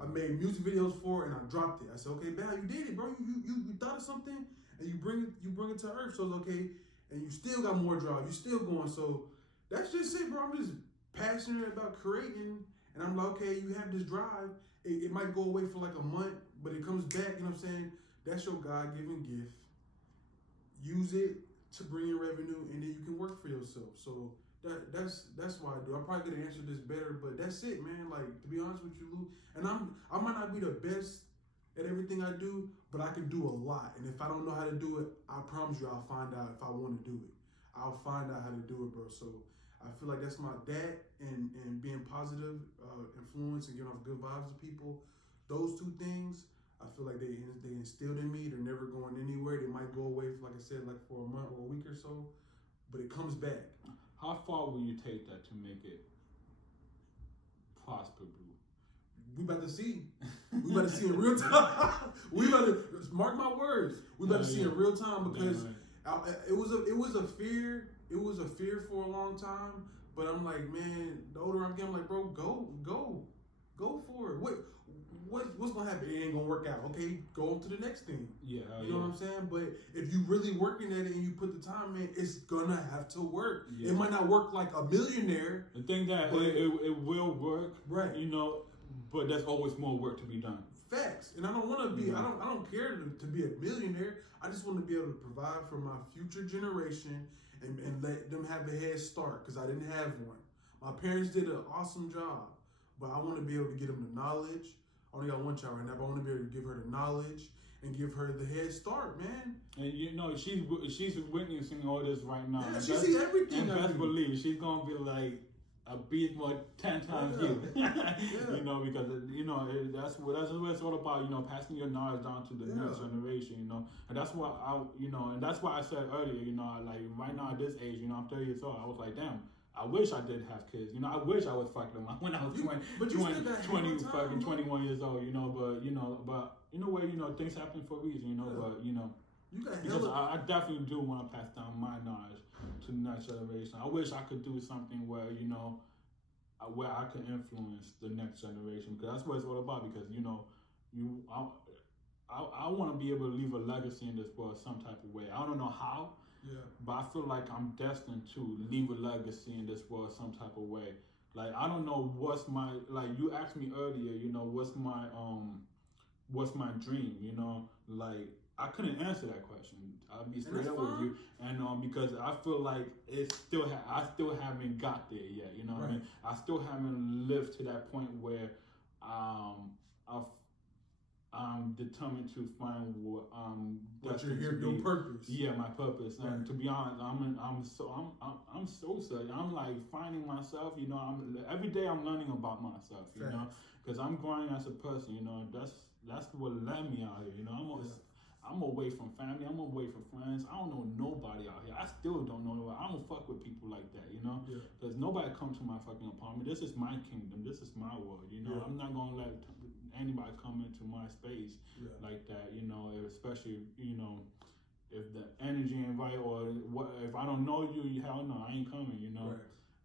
I made music videos for it and I dropped it. I said, okay, Bal, you did it, bro. You thought of something and you bring it to earth. So it's okay. And you still got more drive. You still going. So that's just it, bro. I'm just passionate about creating. And I'm like, okay, you have this drive. It might go away for like a month, but it comes back. You know what I'm saying? That's your God-given gift. Use it to bring in revenue, and then you can work for yourself. So that's why I do. I probably could have answered this better, but that's it, man. Like, to be honest with you, Lou, and I might not be the best at everything I do, but I can do a lot. And if I don't know how to do it, I promise you I'll find out if I want to do it. I'll find out how to do it, bro. So I feel like that's my dad and being positive influence and giving off good vibes to people. Those two things, I feel like they instilled in me. They're never going anywhere. They might go away, for, like I said, like for a month or a week or so, but it comes back. How far will you take that to make it prosper, bro? We about to see. We about to see in real time. We about to mark my words. We about to see in real time because it was a fear. It was a fear for a long time. But I'm like, man, the older I'm getting, I'm like, bro, go for it. What's gonna happen? It ain't gonna work out. Okay, go on to the next thing. Yeah, you know what I'm saying. But if you really working at it and you put the time in, it's gonna have to work. Yeah. It might not work like a millionaire. The thing that it will work, right? You know. But there's always more work to be done. Facts. And I don't want to be, I don't care to be a millionaire. I just want to be able to provide for my future generation and let them have a head start because I didn't have one. My parents did an awesome job, but I want to be able to get them the knowledge. I only got one child right now, but I want to be able to give her the knowledge and give her the head start, man. And you know, she's witnessing all this right now. Yeah, she sees everything. And best believe she's going to be like, a beat more 10 times you. You know, because you know that's what it's all about. You know, passing your knowledge down to the next generation. You know, and that's why and that's why I said earlier. You know, like right now at this age, you know, I'm 30 years old. I was like, damn, I wish I did have kids. You know, I wish I was fucking them when I was 21 years old. You know, but in a way, you know, things happen for a reason. You know, but you know. Because I definitely do want to pass down my knowledge to the next generation. I wish I could do something where, you know, where I can influence the next generation. Because that's what it's all about. Because, you know, I want to be able to leave a legacy in this world some type of way. I don't know how, but I feel like I'm destined to leave a legacy in this world some type of way. Like, I don't know what's my, like you asked me earlier, you know, what's my dream, you know, like, I couldn't answer that question. I'll be straight up with you, and because I feel like I still haven't got there yet. You know what I mean? I still haven't lived to that point where I'm determined to find what your purpose. Yeah, my purpose. And to be honest, I'm so certain. I'm like finding myself. You know, every day I'm learning about myself. You know, because I'm growing as a person. You know, that's what led me out here. You know, I'm away from family. I'm away from friends. I don't know nobody out here. I still don't know nobody. I don't fuck with people like that, you know? Because nobody comes to my fucking apartment. This is my kingdom. This is my world, you know? I'm not going to let anybody come into my space like that, you know? Especially, you know, if the energy ain't right or what, if I don't know you, hell no, I ain't coming, you know?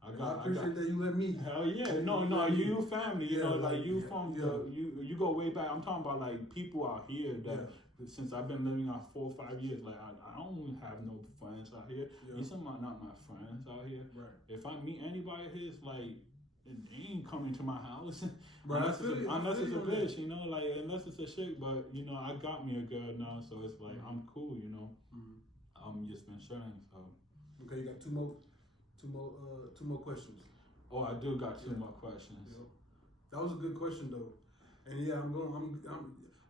I appreciate that you let me. Hell yeah. No, you family, you know, like you from you go way back. I'm talking about like people out here that since I've been living out 4 or 5 years, like I don't have no friends out here. These are not my friends out here. If I meet anybody here, it's like they ain't coming to my house unless it's a bitch, you know, like unless it's a chick. But you know, I got me a girl now, so it's like I'm cool, you know. I'm just been sharing. So okay, you got two more questions. Oh, I do got 2 more questions. That was a good question though, and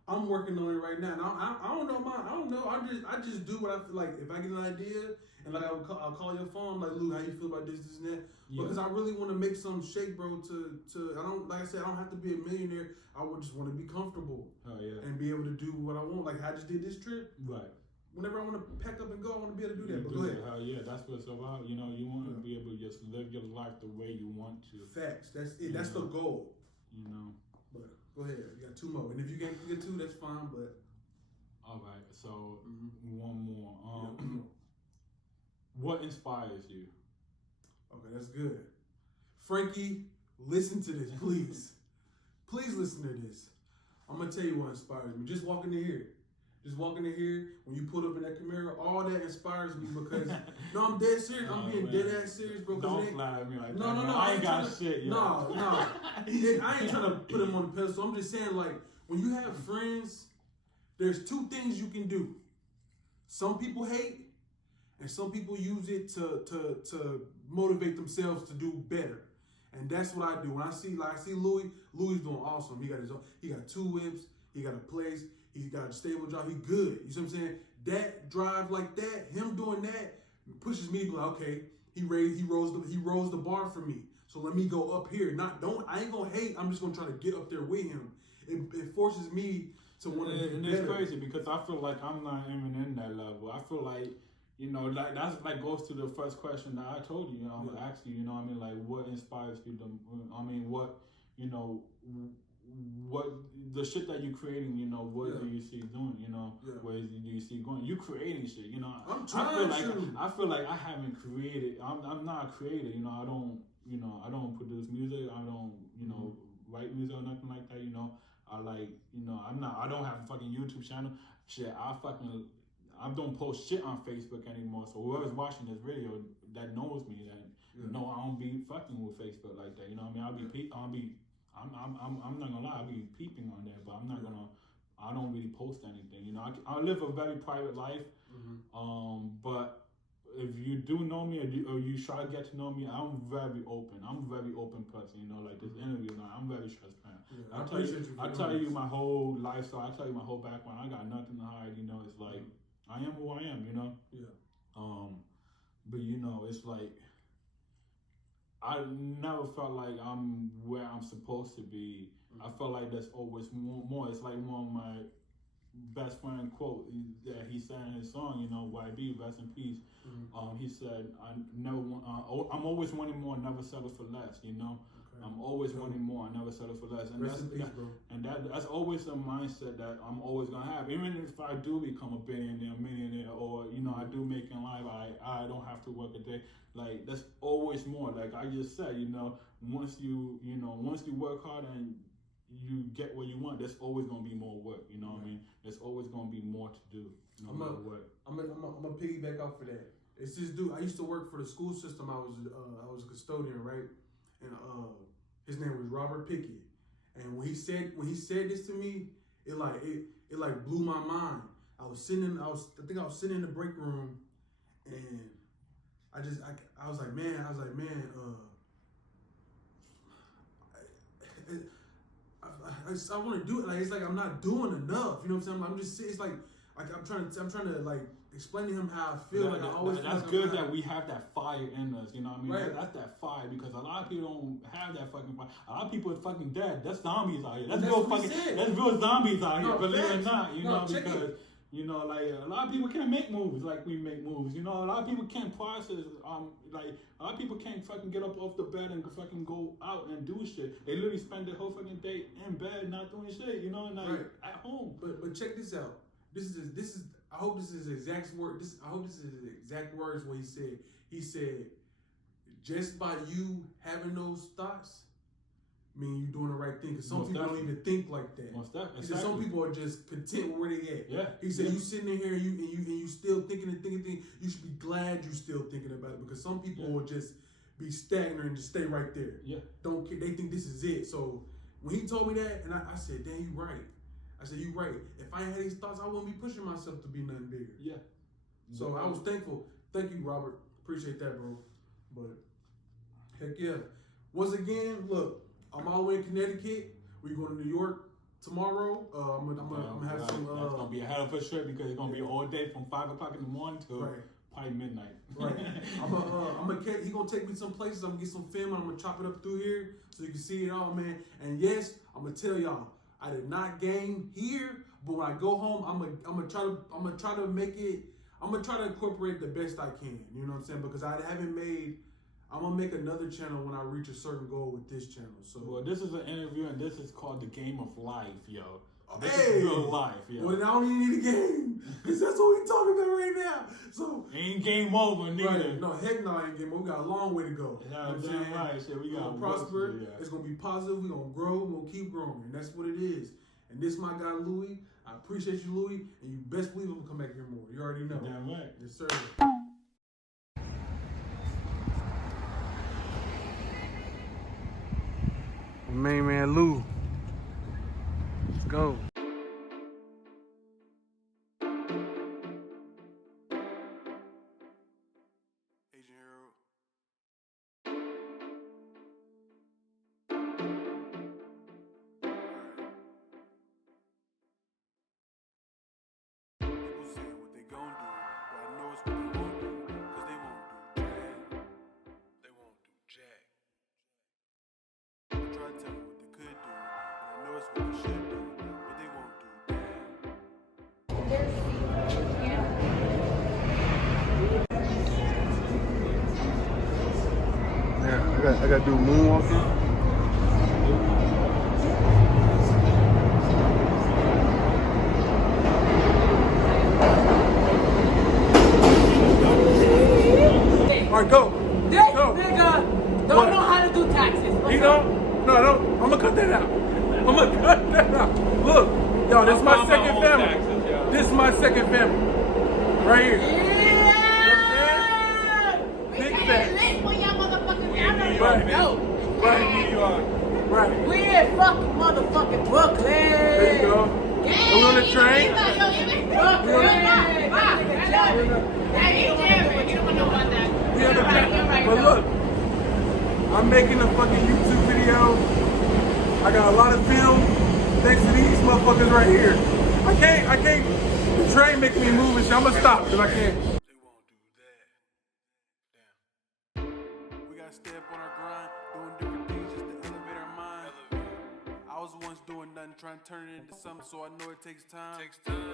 I'm working on it right now. And I don't know I don't know. I just do what I feel like. If I get an idea and like I'll call your phone, like, Lou, how you feel about this and that? Because I really want to make some shake, bro. I don't, like I said, I don't have to be a millionaire. I would just want to be comfortable. And be able to do what I want. Like I just did this trip. Whenever I want to pack up and go, I want to be able to do that. But go ahead. Hell yeah, that's what it's about. You know, you want to be able to just live your life the way you want to. Facts. That's it. That's the goal. You know. But go ahead. You got 2 more, and if you can't get 2, that's fine. But all right. So 1 more. What inspires you? Okay, that's good. Frankie, listen to this, please. Please listen to this. I'm gonna tell you what inspires me. Just walking in here. When you pull up in that Camaro, all that inspires me because no, I'm dead serious. I'm being dead ass serious, bro. Don't flatter me like that. No. I ain't got shit. No. I ain't trying to put him on the pedestal. I'm just saying, like, when you have friends, there's two things you can do. Some people hate, and some people use it to motivate themselves to do better. And that's what I do. When I see Louis doing awesome. He got 2 whips, he got a place, he got a stable job, he good. You see what I'm saying? That drive like that, him doing that pushes me to be like, okay, he rose the bar for me. So let me go up here. I ain't gonna hate, I'm just gonna try to get up there with him. It forces me to want to do better. It's crazy because I feel like I'm not even in that level. I feel like, you know, like that's like goes to the first question that I told you. You know, I'm gonna ask you. You know, I mean, like, what inspires you? I mean, what, you know, what the shit that you're creating. You know, what do you see doing? You know, where do you see going? You creating shit. You know, I feel like I haven't created. I'm not a creator. You know, I don't produce music. I don't, you know, write music or nothing like that. You know, I don't have a fucking YouTube channel. Shit, I don't post shit on Facebook anymore. So whoever's watching this video that knows me, that know I don't be fucking with Facebook like that. You know what I mean? I'm not gonna lie, I'll be peeping on there, but I don't really post anything. You know, I live a very private life. But if you do know me or you try to get to know me, I'm very open. I'm a very open person. You know, like this interview, I'm very transparent. I tell you my whole lifestyle. I tell you my whole background. I got nothing to hide. You know, it's like I am who I am. You know. Yeah. But you know, it's like I never felt like I'm where I'm supposed to be. I felt like there's always more. It's like one of my best friend quote that he said in his song, you know, YB, rest in peace. He said, I'm always wanting more, never settle for less, you know. I'm always wanting more, I never settle for less. And that's always a mindset that I'm always gonna have. Even if I do become a billionaire, millionaire, or, you know, I do make it in life, I don't have to work a day. Like, that's always more. Like I just said, you know, once you work hard and you get what you want, there's always gonna be more work. You know what I mean? There's always gonna be more to do. No matter what. I'm gonna piggyback off of that. It's this dude. I used to work for the school system. I was a custodian, right? And his name was Robert Pickett. And when he said this to me, it blew my mind. I was sitting in the break room, and I was like, man. I want to do it. Like, it's like I'm not doing enough. You know what I'm saying? I'm just sitting. It's like I'm trying to like explain to him how I feel. That's good that we have that fire in us. You know what I mean? Right. That's that fire, because a lot of people don't have that fucking fire. A lot of people are fucking dead. That's zombies out here. That's real zombies out here. Believe it or not, you know, because. You know, like, a lot of people can't make moves like we make moves. You know, a lot of people can't process, like, a lot of people can't fucking get up off the bed and fucking go out and do shit. They literally spend their whole fucking day in bed not doing shit, you know, and like, at home. But check this out. I hope this is his exact word. I hope this is his exact words what he said. He said, just by you having those thoughts, mean you're doing the right thing, because some people don't even think like that. He said some people are just content with where they at. Yeah. He said you sitting in here and you still thinking. You should be glad you still thinking about it, because some people will just be stagnant and just stay right there. Yeah. Don't care. They think this is it. So when he told me that, and I said, damn, you right. I said, you right. If I ain't had these thoughts, I wouldn't be pushing myself to be nothing bigger. Yeah. So I was thankful. Thank you, Robert. Appreciate that, bro. But heck yeah. Once again, look. I'm all the way in Connecticut. We're going to New York tomorrow. I'm gonna have some. That's gonna be a hell of a trip, because it's gonna be all day from 5 o'clock in the morning to probably midnight. Right. He gonna take me some places. I'm gonna get some film, and I'm gonna chop it up through here so you can see it all, man. And yes, I'm gonna tell y'all, I did not game here, but when I go home, I'm gonna try to make it. I'm gonna try to incorporate the best I can. You know what I'm saying? Because I haven't made. I'm gonna make another channel when I reach a certain goal with this channel. So, well, this is an interview, and this is called The Game of Life, yo. This is real life, yo. Well, then I don't even need a game, because that's what we talking about right now. So ain't game over, neither. Right. No, heck no, ain't game over. We got a long way to go. Yeah, you know damn right. Shit, we got to prosper. It's gonna be positive. We gonna grow. We gonna keep growing, and that's what it is. And this my guy Louis. I appreciate you, Louis, and you best believe I'm gonna come back here more. You already know. Damn right. Yes, sir. Main man Lou. Let's go. I gotta do moonwalking. All right, go. This nigga don't know how to do taxes. You don't? No, I'm gonna cut that out. I'm gonna cut that out. Look, yo, this is my second family. Taxes, this is my second family. Right here. Big facts. Right. We in fucking motherfucking Brooklyn. There you go. And we on the train. But look, I'm making a fucking YouTube video. I got a lot of film thanks to these motherfuckers right here. I can't. The train making me move and shit. I'm gonna stop because I can't. They won't do that. Damn. We gotta stay up on our grind, doing different things just to elevate our mind. I was once doing nothing, trying to turn it into something, so I know it takes time.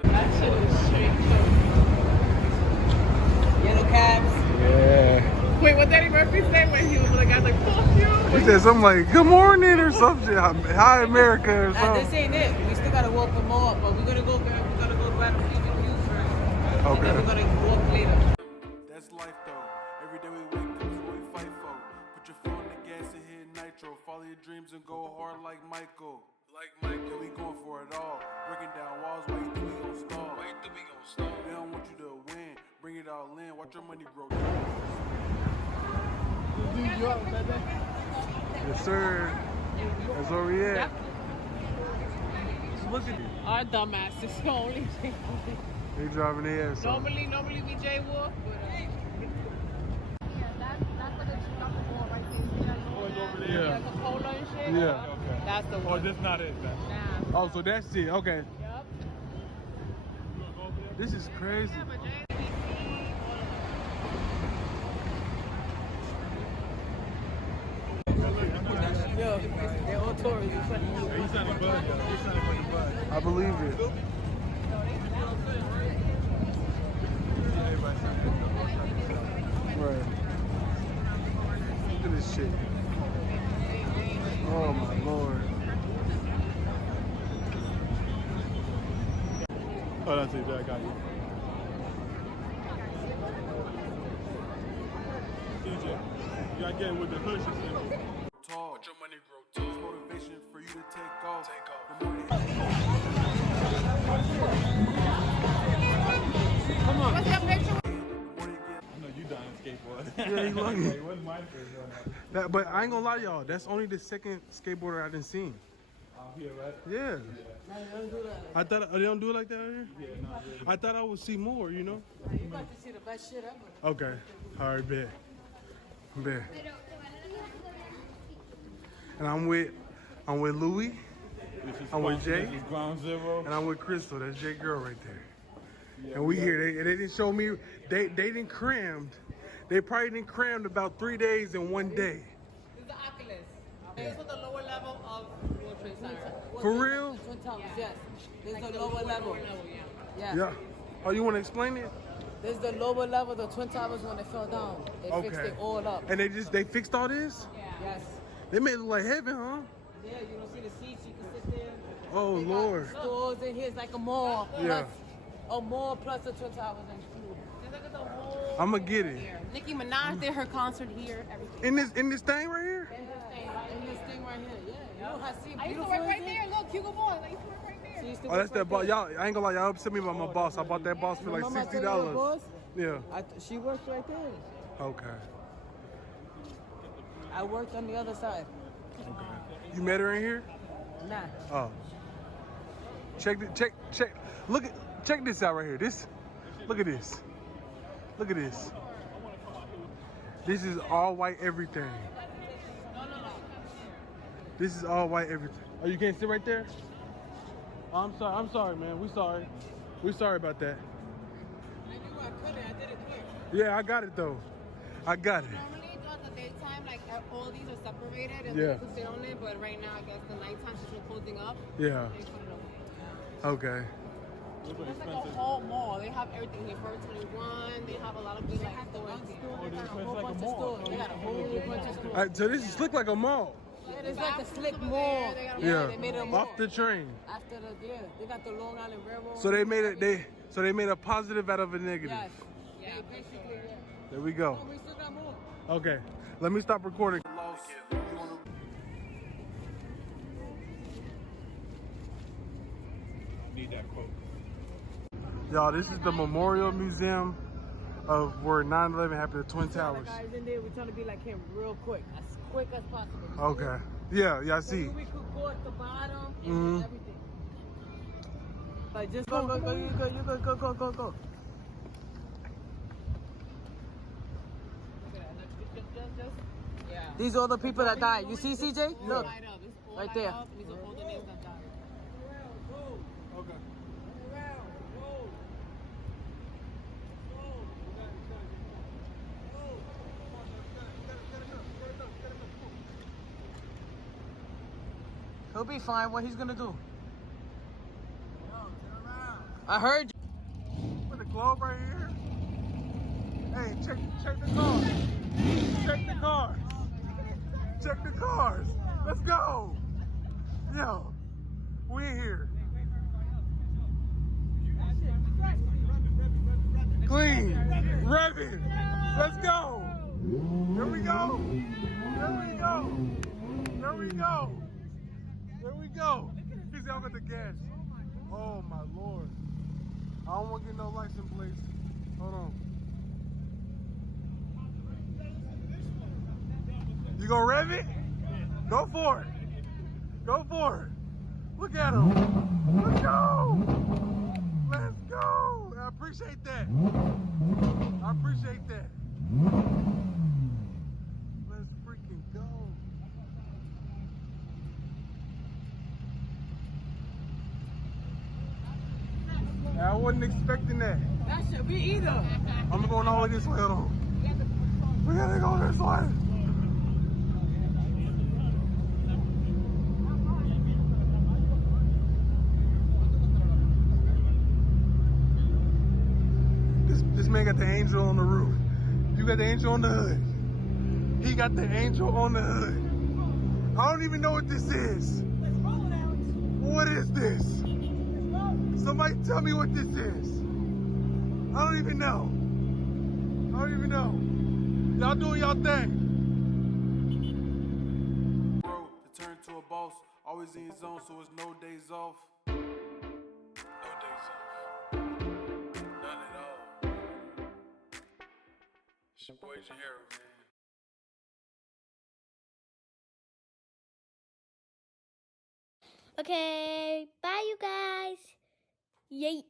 That shit is straight Yellow cabs. Yeah. Wait, what Daddy Murphy say when he was like, I was like, fuck you? He said something like, good morning or some shit. Hi, America or something. This ain't it. We still gotta walk them more, but we're gonna go grab a few views first. Okay. And then we're gonna walk later. That's life though. Every day we wake up, is what we fight for. Put your foot on the gas and hit nitro. Follow your dreams and go hard like Michael. Yeah, we going for it all. Breaking down walls, why you think we gon' stall? They don't want you to win. Bring it all in. Watch your money grow. New York, baby. Yes, sir. That's where we at. Look at you. Our dumbass is the only thing. They driving their ass off. Normally we jaywalk, but Yeah. Coca-Cola and shit. Yeah. Okay. That's the Oh, one. that's not it. Then. Nah. Oh, so that's it. Okay. Yep. This is crazy. Yo, they're all tourists. He's not a bug, yo. He's not a fucking bug. I believe it. Right. Look at this shit. Oh my lord. Oh, that's it. I got you. DJ, you gotta get it with the hood shit. Tall. Watch your money grow tall. It's motivation for you to take off. Come on. What's your picture? I know you dying skateboard. Yeah, he love me. It wasn't my first one. But I ain't gonna lie to y'all, that's only the second skateboarder I done seen. Here, right? Yeah. I thought they don't do it like that out here? Yeah, not really. I thought I would see more, you know? You about to see the best shit ever. Okay. All right, bet. Bet. And I'm with Louis, I'm with Jay, This is Ground Zero. and I'm with Krystal. That's Jay girl right there. And we here. They didn't show me. They didn't crammed. They probably didn't crammed about 3 days in one day. This is the Oculus. This is the lower level of World Trade Center. For real? Twin Towers, yes. This is the lower level. Yeah. Yeah. Oh, you want to explain it? This is the lower level, the Twin Towers when they fell down. They fixed Okay. it all up. And they fixed all this? Yes. They made it look like heaven, huh? Yeah, you don't see the seats, you can sit there. Oh They got Lord. stores in here, it's like a mall. Yeah. A mall plus the Twin Towers and food. Look at the whole I'ma get it. Nicki Minaj did her concert here. Everything. In this thing right here? And this thing right here, yeah. You know how see I used to beautiful work is right it? there. Look, Hugo Boss. I used to work right there. She used to Oh, that's work that right boss. there. Y'all, I ain't gonna lie, y'all upset me about my boss. I bought that boss for like Remember I told you $60. the boss? Yeah. She worked right there. Okay. I worked on the other side. You met her in here? Nah. Oh. Check. Check this out right here. Look at this. Look at this. This is all white everything. This is all white everything. Oh, you can't sit right there? Oh, I'm sorry, man. We sorry about that. I knew I couldn't. I did it quick. Yeah, I got it though. I got it. Normally throughout the daytime, like all these are separated and Yeah. you can sit on it. But right now, I guess the nighttime since we're closing up, Yeah. they put it away. Okay. It's like a whole mall. They have everything here. Forever 21. They have a lot of good like stores. It's like a bunch of stores. They got a whole bunch of stores. So this just look like a mall. Yeah, it's like a slick mall. Yeah, they made it a mall. off the train. After they got the Long Island Railroad. So they made it. So they made a positive out of a negative. Yes. Yeah, basically. Yeah. There we go. Oh, we still got more. Okay, let me stop recording. Need that quote. Y'all, this is the Memorial Museum of where 9/11 happened at Twin Towers. Guys in there, we're trying to be like him real quick as possible. Okay. Yeah, I So see. we could go at the bottom and Mhm. everything. Like just go. Yeah. These are all the people that died. You see, CJ? Look, right there. These are all the names that died. Okay. He'll be fine. What he's gonna do? I heard you. Put the globe right here. Hey, check the cars. Check the cars. Check the cars. Let's go. Yo, we in here. Clean. Revving. Let's go. Here we go. There we go. There we go. There we go. He's out with the gas. Oh my Lord. I don't want to get no license plates. Hold on. You gonna rev it? Go for it. Go for it. Look at him. Let's go. Let's go. I appreciate that. I appreciate that. Let's freaking go. I wasn't expecting that. That should be either. I'm going all the way this way. Hold on. We gotta go this way. This man got the angel on the roof. You got the angel on the hood. He got the angel on the hood. I don't even know what this is. What is this? Somebody tell me what this is. I don't even know. I don't even know. Y'all doing y'all thing. Bro, to turn to a boss, always in his zone, so it's no days off. No days off. None at all. It's your boy Jayce, man. Okay, bye you guys. Yay.